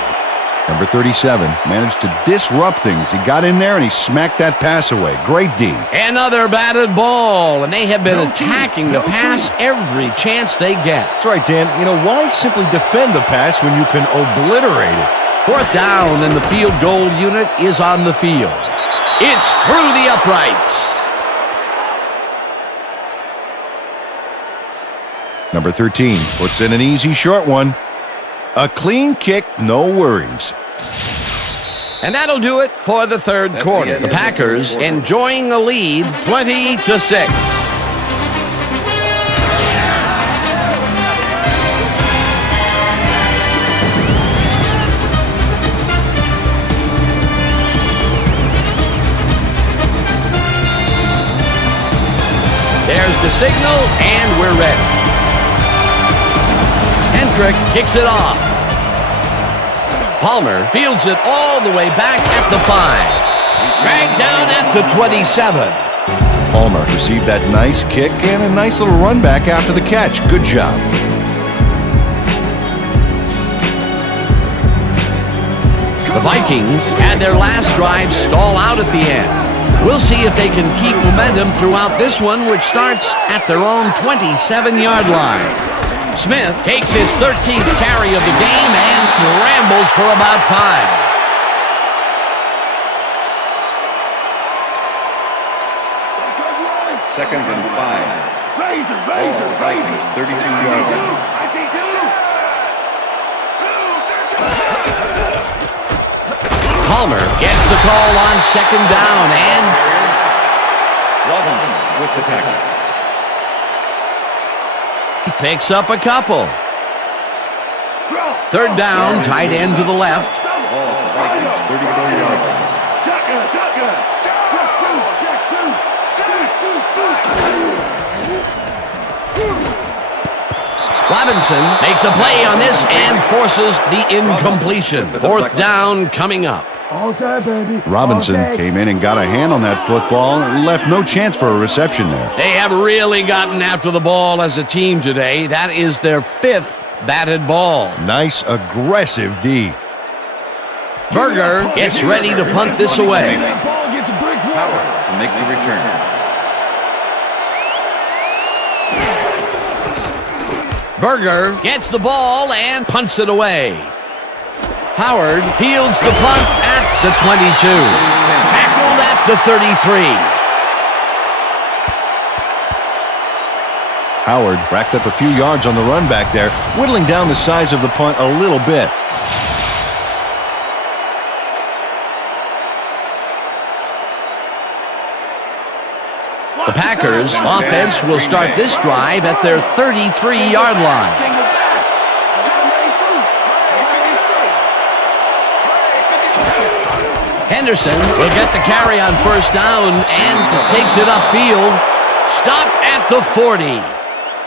Number 37 managed to disrupt things. He got in there and he smacked that pass away. Great D. Another batted ball, and they have been attacking the pass every chance they get. That's right, Dan. You know, why simply defend the pass when you can obliterate it? Fourth down, and the field goal unit is on the field. It's through the uprights. Number 13 puts in an easy short one. A clean kick, no worries. And that'll do it for the third quarter. The Packers enjoying a lead, 20-6. There's the signal, and we're ready. Hendrick kicks it off. Palmer fields it all the way back at the 5. Dragged down at the 27. Palmer received that nice kick and a nice little run back after the catch. Good job. The Vikings had their last drive stall out at the end. We'll see if they can keep momentum throughout this one, which starts at their own 27-yard line. Smith takes his 13th carry of the game and rambles for about 5. Second and 5. Ball, Vikings, 32-yard line. Palmer gets the call on second down, and Robinson with the tackle. he picks up a couple. Third down, tight end to the left. Ball, Vikings, 34-yard line. Robinson makes a play on this and forces the incompletion. Fourth down coming up. Robinson came in and got a hand on that football and left no chance for a reception there. They have really gotten after the ball as a team today. That is their 5th batted ball. Nice, aggressive D. Berger gets ready to punt this away. Power to make the return. Berger gets the ball and punts it away. Howard fields the punt at the 22. Tackled at the 33. Howard racked up a few yards on the run back there, whittling down the size of the punt a little bit. The Packers' offense will start this drive at their 33-yard line. Henderson will get the carry on first down and takes it upfield. Stopped at the 40.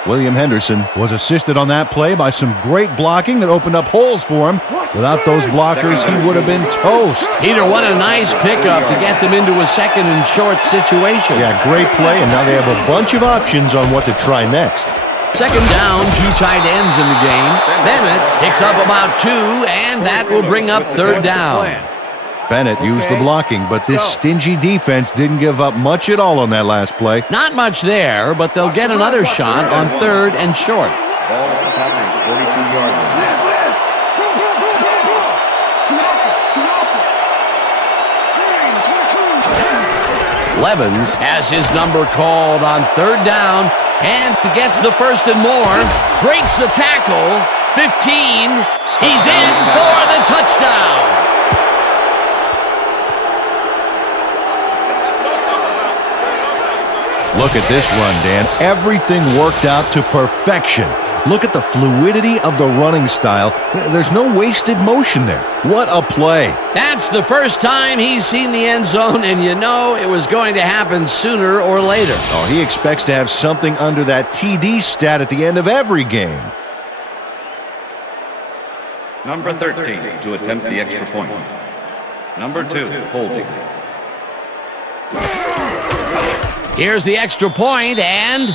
William Henderson was assisted on that play by some great blocking that opened up holes for him. Without those blockers, he would have been toast. Peter, what a nice pickup to get them into a second and short situation. Yeah, great play, and now they have a bunch of options on what to try next. Second down, 2 tight ends in the game. Bennett picks up about 2, and that will bring up third down. Bennett used the blocking, but this stingy defense didn't give up much at all on that last play. Not much there, but they'll get another shot on third and short. Ball at the Packers, 42-yard line. Levens has his number called on third down and gets the first and more. Breaks a tackle. 15. He's in for the touchdown. Look at this run, Dan. Everything worked out to perfection. Look at the fluidity of the running style. There's no wasted motion there. What a play. That's the first time he's seen the end zone, and you know it was going to happen sooner or later. Oh, he expects to have something under that TD stat at the end of every game. Number 13 to attempt the extra point. Number 2, holding. Here's the extra point, and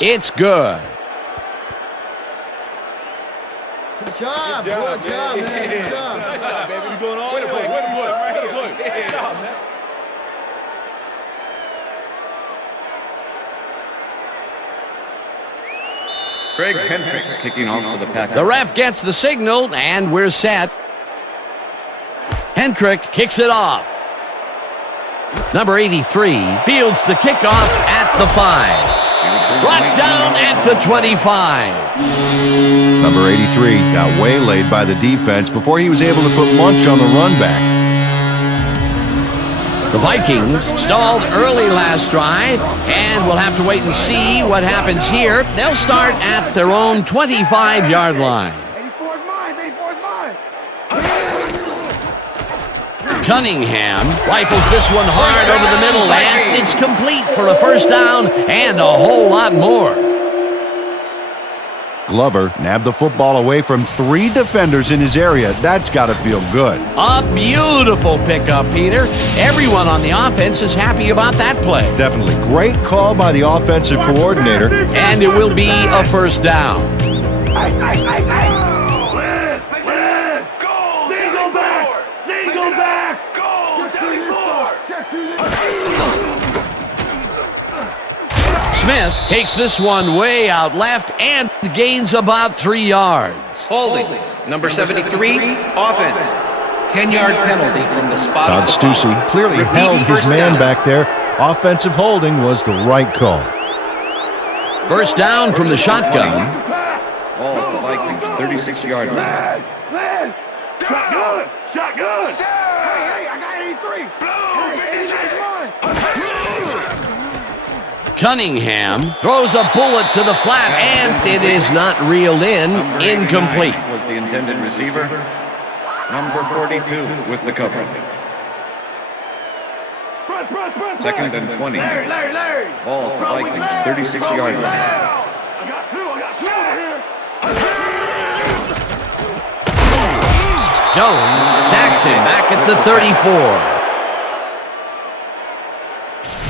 it's good. Good job, man. Good job. Nice job, baby. You're doing all the way. Good job, man. Greg Hendrick kicking off for the Packers. The ref gets the signal, and we're set. Hendrick kicks it off. Number 83 fields the kickoff at the 5. Brought down at the 25. Number 83 got waylaid by the defense before he was able to put Munch on the run back. The Vikings stalled early last drive, and we'll have to wait and see what happens here. They'll start at their own 25-yard line. 84 is mine. 84 is mine. Cunningham rifles this one hard over the middle, and it's complete for a first down and a whole lot more. Glover nabbed the football away from 3 defenders in his area. That's got to feel good. A beautiful pickup, Peter. Everyone on the offense is happy about that play. Definitely. Great call by the offensive coordinator. And it will be a first down. Smith takes this one way out left and gains about 3 yards. Holding. Number 73, offense. 10-yard penalty from the spot. Todd of the Stussy ball. clearly Repeating held his first man down. back there. Offensive holding was the right call. First down from the shotgun. Ball at the Vikings, 36-yard line. Shotgun. Hey, I got 83. Hey, 83 is mine. Cunningham throws a bullet to the flat, and it is not reeled in. Number Incomplete. 89 was the intended receiver. Number 42 with the coverage. Second and 20. Larry. Ball at the Vikings, 36-yard line. I got two over here. Jones sacks him back at the 34.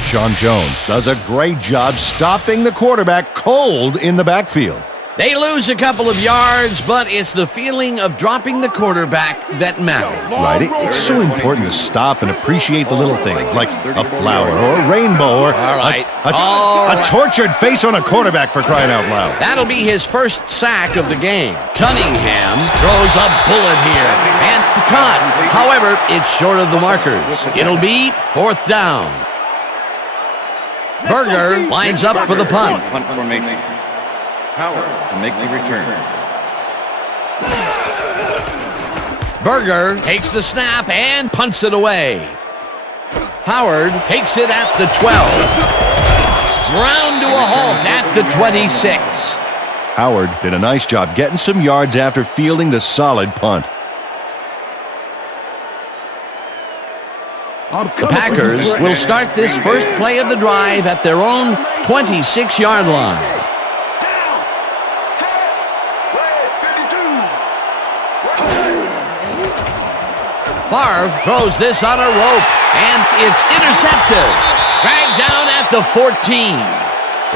Sean Jones does a great job stopping the quarterback cold in the backfield. They lose a couple of yards, but it's the feeling of dropping the quarterback that matters. Right? It's so important to stop and appreciate the little things, like a flower or a rainbow or a tortured face on a quarterback, for crying out loud. That'll be his first sack of the game. Cunningham throws a bullet here and caught. However, it's short of the markers. It'll be fourth down. Berger lines up for the punt. Punt formation. Howard to make the return. Berger takes the snap and punts it away. Howard takes it at the 12. Ground to a halt at the 26. Howard did a nice job getting some yards after fielding the solid punt. The Packers will start this first play of the drive at their own 26-yard line. Favre throws this on a rope, and it's intercepted. Dragged down at the 14.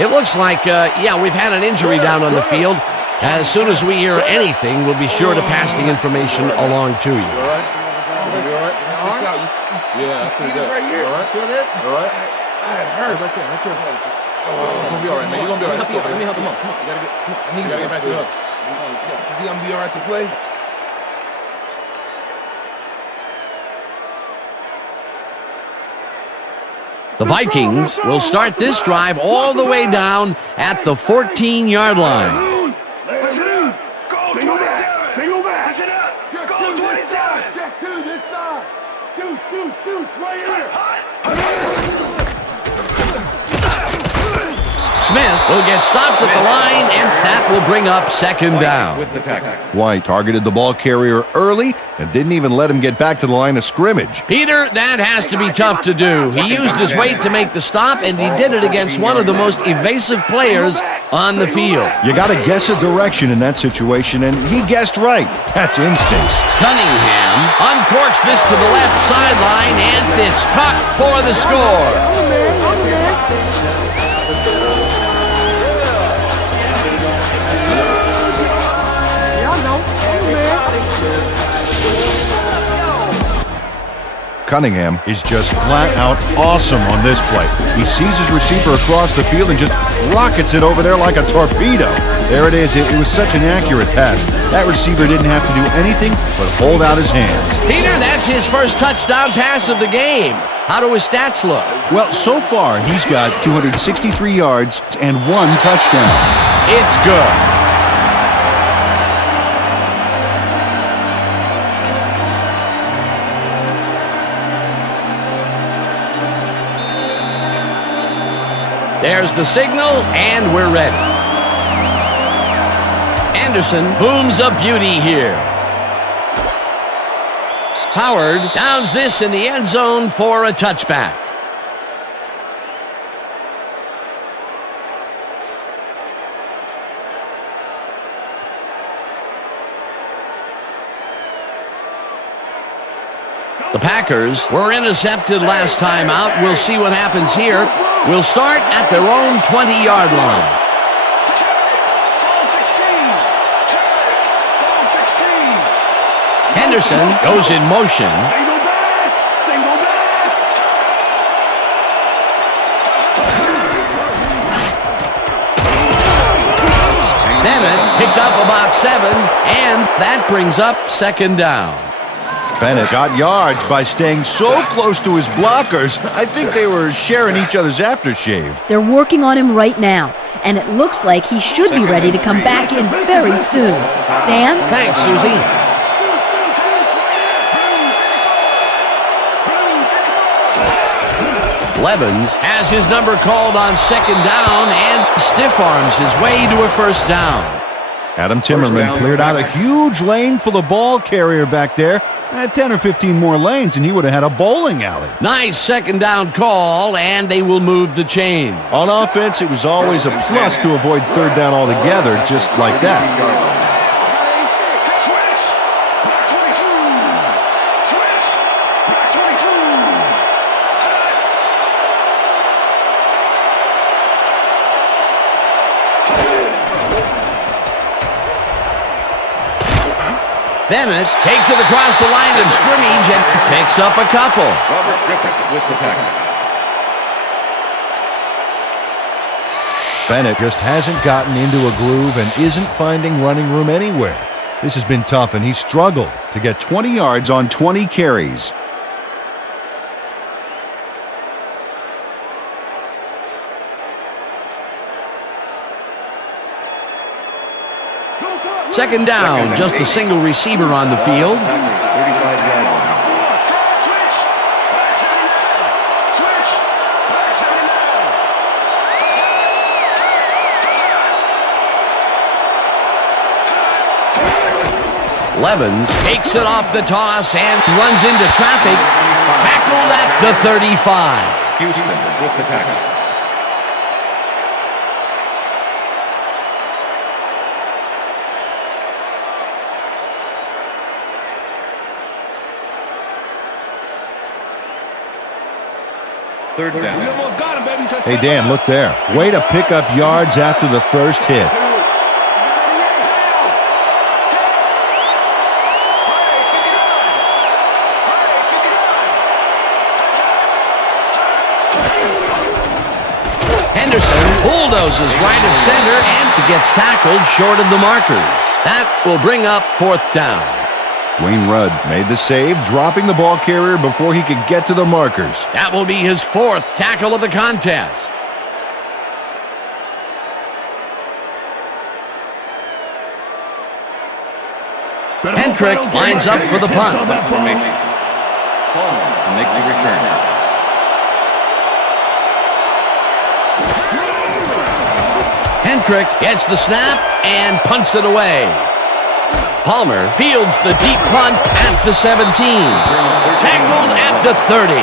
It looks like, we've had an injury down on the field. As soon as we hear anything, we'll be sure to pass the information along to you. Yeah, that's pretty good. Right here. All right. Feel this? All right. It hurts. Right there. You're gonna be all right, man. You're gonna be all right. Let me help him up. Come on. You gotta get back to us. You gonna be all right to play? The Vikings will start this drive all the way down at the 14-yard line. Single back. Go 27. Check 2 this side. Deuce, right here. Smith will get stopped at the line, and that will bring up second down. With the tackle. White targeted the ball carrier early and didn't even let him get back to the line of scrimmage. Peter, that has to be tough to do. He used his weight to make the stop, and he did it against one of the most evasive players on the field. You got to guess a direction in that situation, and he guessed right. That's instincts. Cunningham uncorks this to the left sideline, and it's caught for the score. Cunningham is just flat out awesome on this play. He sees his receiver across the field and just rockets it over there like a torpedo. There it is. It was such an accurate pass. That receiver didn't have to do anything but hold out his hands. Peter, that's his first touchdown pass of the game. How do his stats look? Well, so far, he's got 263 yards and 1 touchdown. It's good. There's the signal, and we're ready. Anderson booms a beauty here. Howard downs this in the end zone for a touchback. The Packers were intercepted last time out. We'll see what happens here. We'll start at their own 20-yard line. Henderson goes in motion. Bennett picked up about 7, and that brings up second down. Bennett got yards by staying so close to his blockers. I think they were sharing each other's aftershave. They're working on him right now, and it looks like he should be ready to come back in very soon. Dan? Thanks, Susie. Levens has his number called on second down and stiff arms his way to a first down. Adam Timmerman cleared out a huge lane for the ball carrier back there. 10 or 15 more lanes, and he would have had a bowling alley. Nice second down call, and they will move the chain. On offense, it was always a plus to avoid third down altogether, just like that. Bennett takes it across the line of scrimmage and picks up a couple. Robert Griffin with the tackle. Bennett just hasn't gotten into a groove and isn't finding running room anywhere. This has been tough, and he's struggled to get 20 yards on 20 carries. Second down, just a single receiver on the field. 35-yard line. Levens takes it off the toss and runs into traffic. Tackled at the 35. Houston with the tackle. Third down. We almost got him, baby. Hey, Dan, look there. Way to pick up yards after the first hit. Henderson bulldozes right of center and gets tackled short of the markers. That will bring up fourth down. Wayne Rudd made the save, dropping the ball carrier before he could get to the markers. That will be his fourth tackle of the contest. Hendrick lines up for the punt. Formation. Coleman to make the return. Hentrick gets the snap and punts it away. Palmer fields the deep punt at the 17. Tackled at the 30.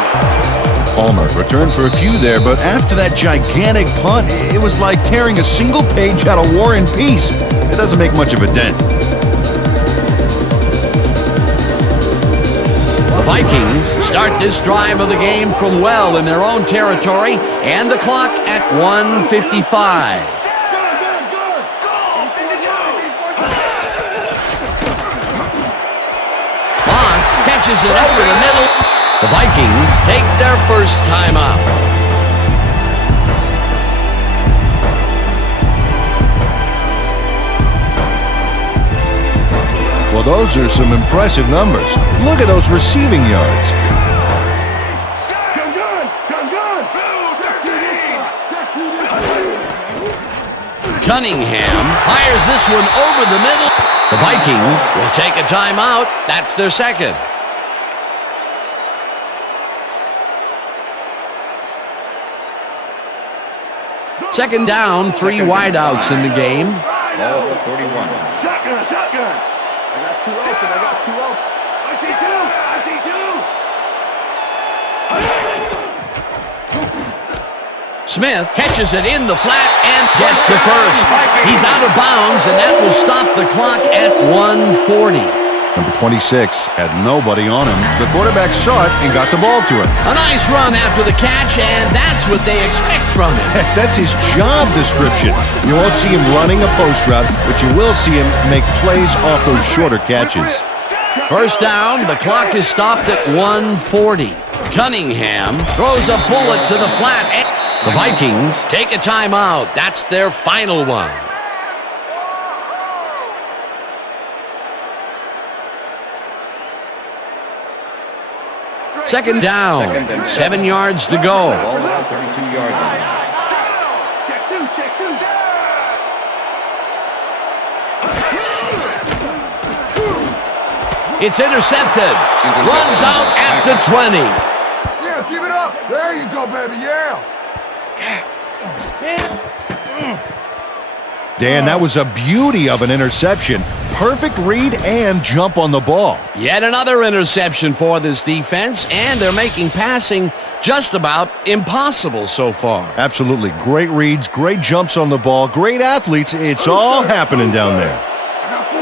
Palmer returned for a few there, but after that gigantic punt, it was like tearing a single page out of War and Peace. It doesn't make much of a dent. The Vikings start this drive of the game from well in their own territory, and the clock at 1:55. Moss catches it up in the middle. The Vikings take their first timeout. Well, those are some impressive numbers. Look at those receiving yards. Cunningham fires this one over the middle. The Vikings will take a timeout. That's their second. Second down, 3 wideouts in the game. Ball at the 41. Shotgun, shotgun. I got two open. I see two. Smith catches it in the flat and gets the first. He's out of bounds, and that will stop the clock at 1:40. Number 26 had nobody on him. The quarterback saw it and got the ball to him. A nice run after the catch, and that's what they expect from him. Heck, that's his job description. You won't see him running a post route, but you will see him make plays off those shorter catches. First down, the clock is stopped at 1:40. Cunningham throws a bullet to the flat. The Vikings take a timeout. That's their final one. Second down, 7 yards to go. Ball at the 32-yard line. Check two. It's intercepted. Runs out at the 20. Yeah, keep it up. There you go, baby. Yeah. Dan, that was a beauty of an interception. Perfect read and jump on the ball. Yet another interception for this defense, and they're making passing just about impossible so far. Absolutely. Great reads, great jumps on the ball, great athletes. It's all happening down there. I got 4.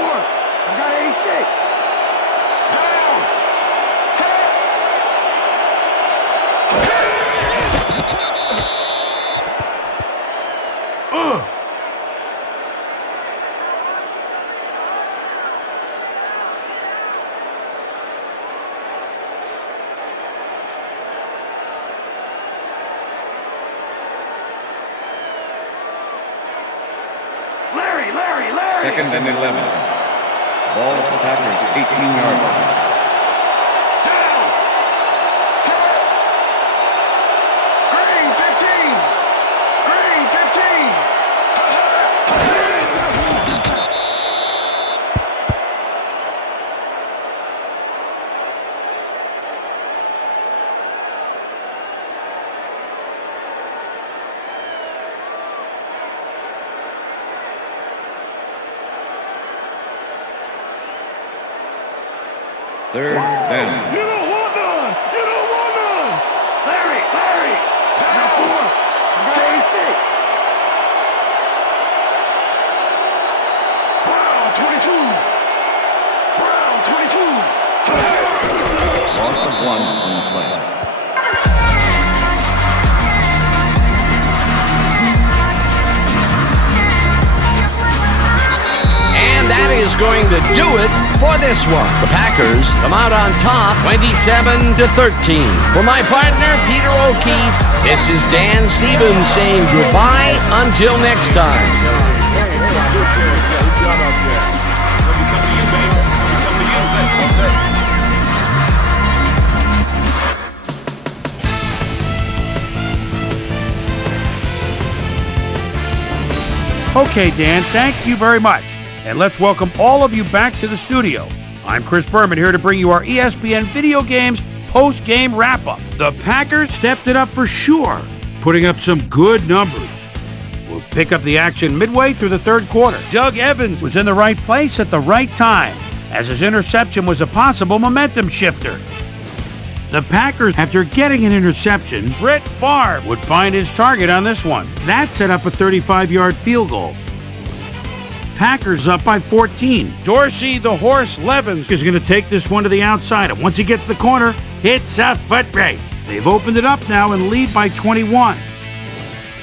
I got 86. Larry. Second and 11. Ball at the Patriots, 18-yard line. Third down. You don't want none. Larry. I got 4. I got 86. Brown 22. Loss of 1 on the play. And that is going to do it for this one. The Packers come out on top, 27-13. For my partner, Peter O'Keefe, this is Dan Stevens saying goodbye until next time. Okay, Dan, thank you very much. And let's welcome all of you back to the studio. I'm Chris Berman here to bring you our ESPN Video Games post-game wrap-up. The Packers stepped it up for sure, putting up some good numbers. Will would pick up the action midway through the third quarter. Doug Evans was in the right place at the right time, as his interception was a possible momentum shifter. The Packers, after getting an interception, Brett Favre would find his target on this one. That set up a 35-yard field goal. Packers up by 14. Dorsey, the horse, Levens is going to take this one to the outside, and once he gets the corner, hits a foot race. They've opened it up now and lead by 21.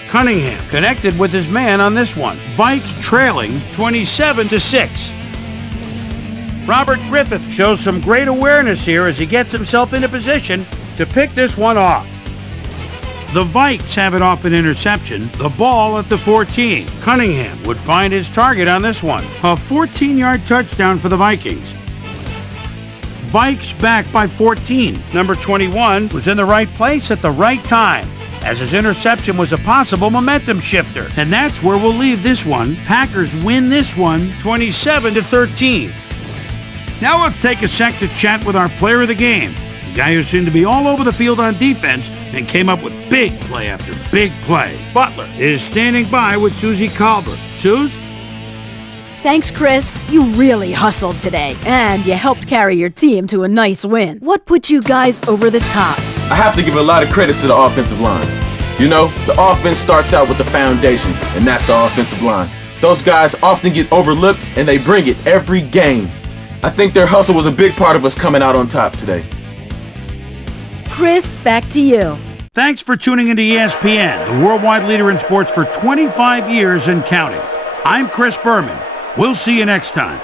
Cunningham connected with his man on this one. Vikes trailing 27-6. Robert Griffith shows some great awareness here as he gets himself into position to pick this one off. The Vikes have it off an interception. The ball at the 14. Cunningham would find his target on this one. A 14-yard touchdown for the Vikings. Vikes back by 14. Number 21 was in the right place at the right time, as his interception was a possible momentum shifter. And that's where we'll leave this one. Packers win this one 27-13. Now let's take a sec to chat with our player of the game, the guy who seemed to be all over the field on defense and came up with big play after big play. Butler is standing by with Susie Colbert. Suze? Thanks, Chris. You really hustled today, and you helped carry your team to a nice win. What put you guys over the top? I have to give a lot of credit to the offensive line. You know, the offense starts out with the foundation, and that's the offensive line. Those guys often get overlooked, and they bring it every game. I think their hustle was a big part of us coming out on top today. Chris, back to you. Thanks for tuning into ESPN, the worldwide leader in sports for 25 years and counting. I'm Chris Berman. We'll see you next time.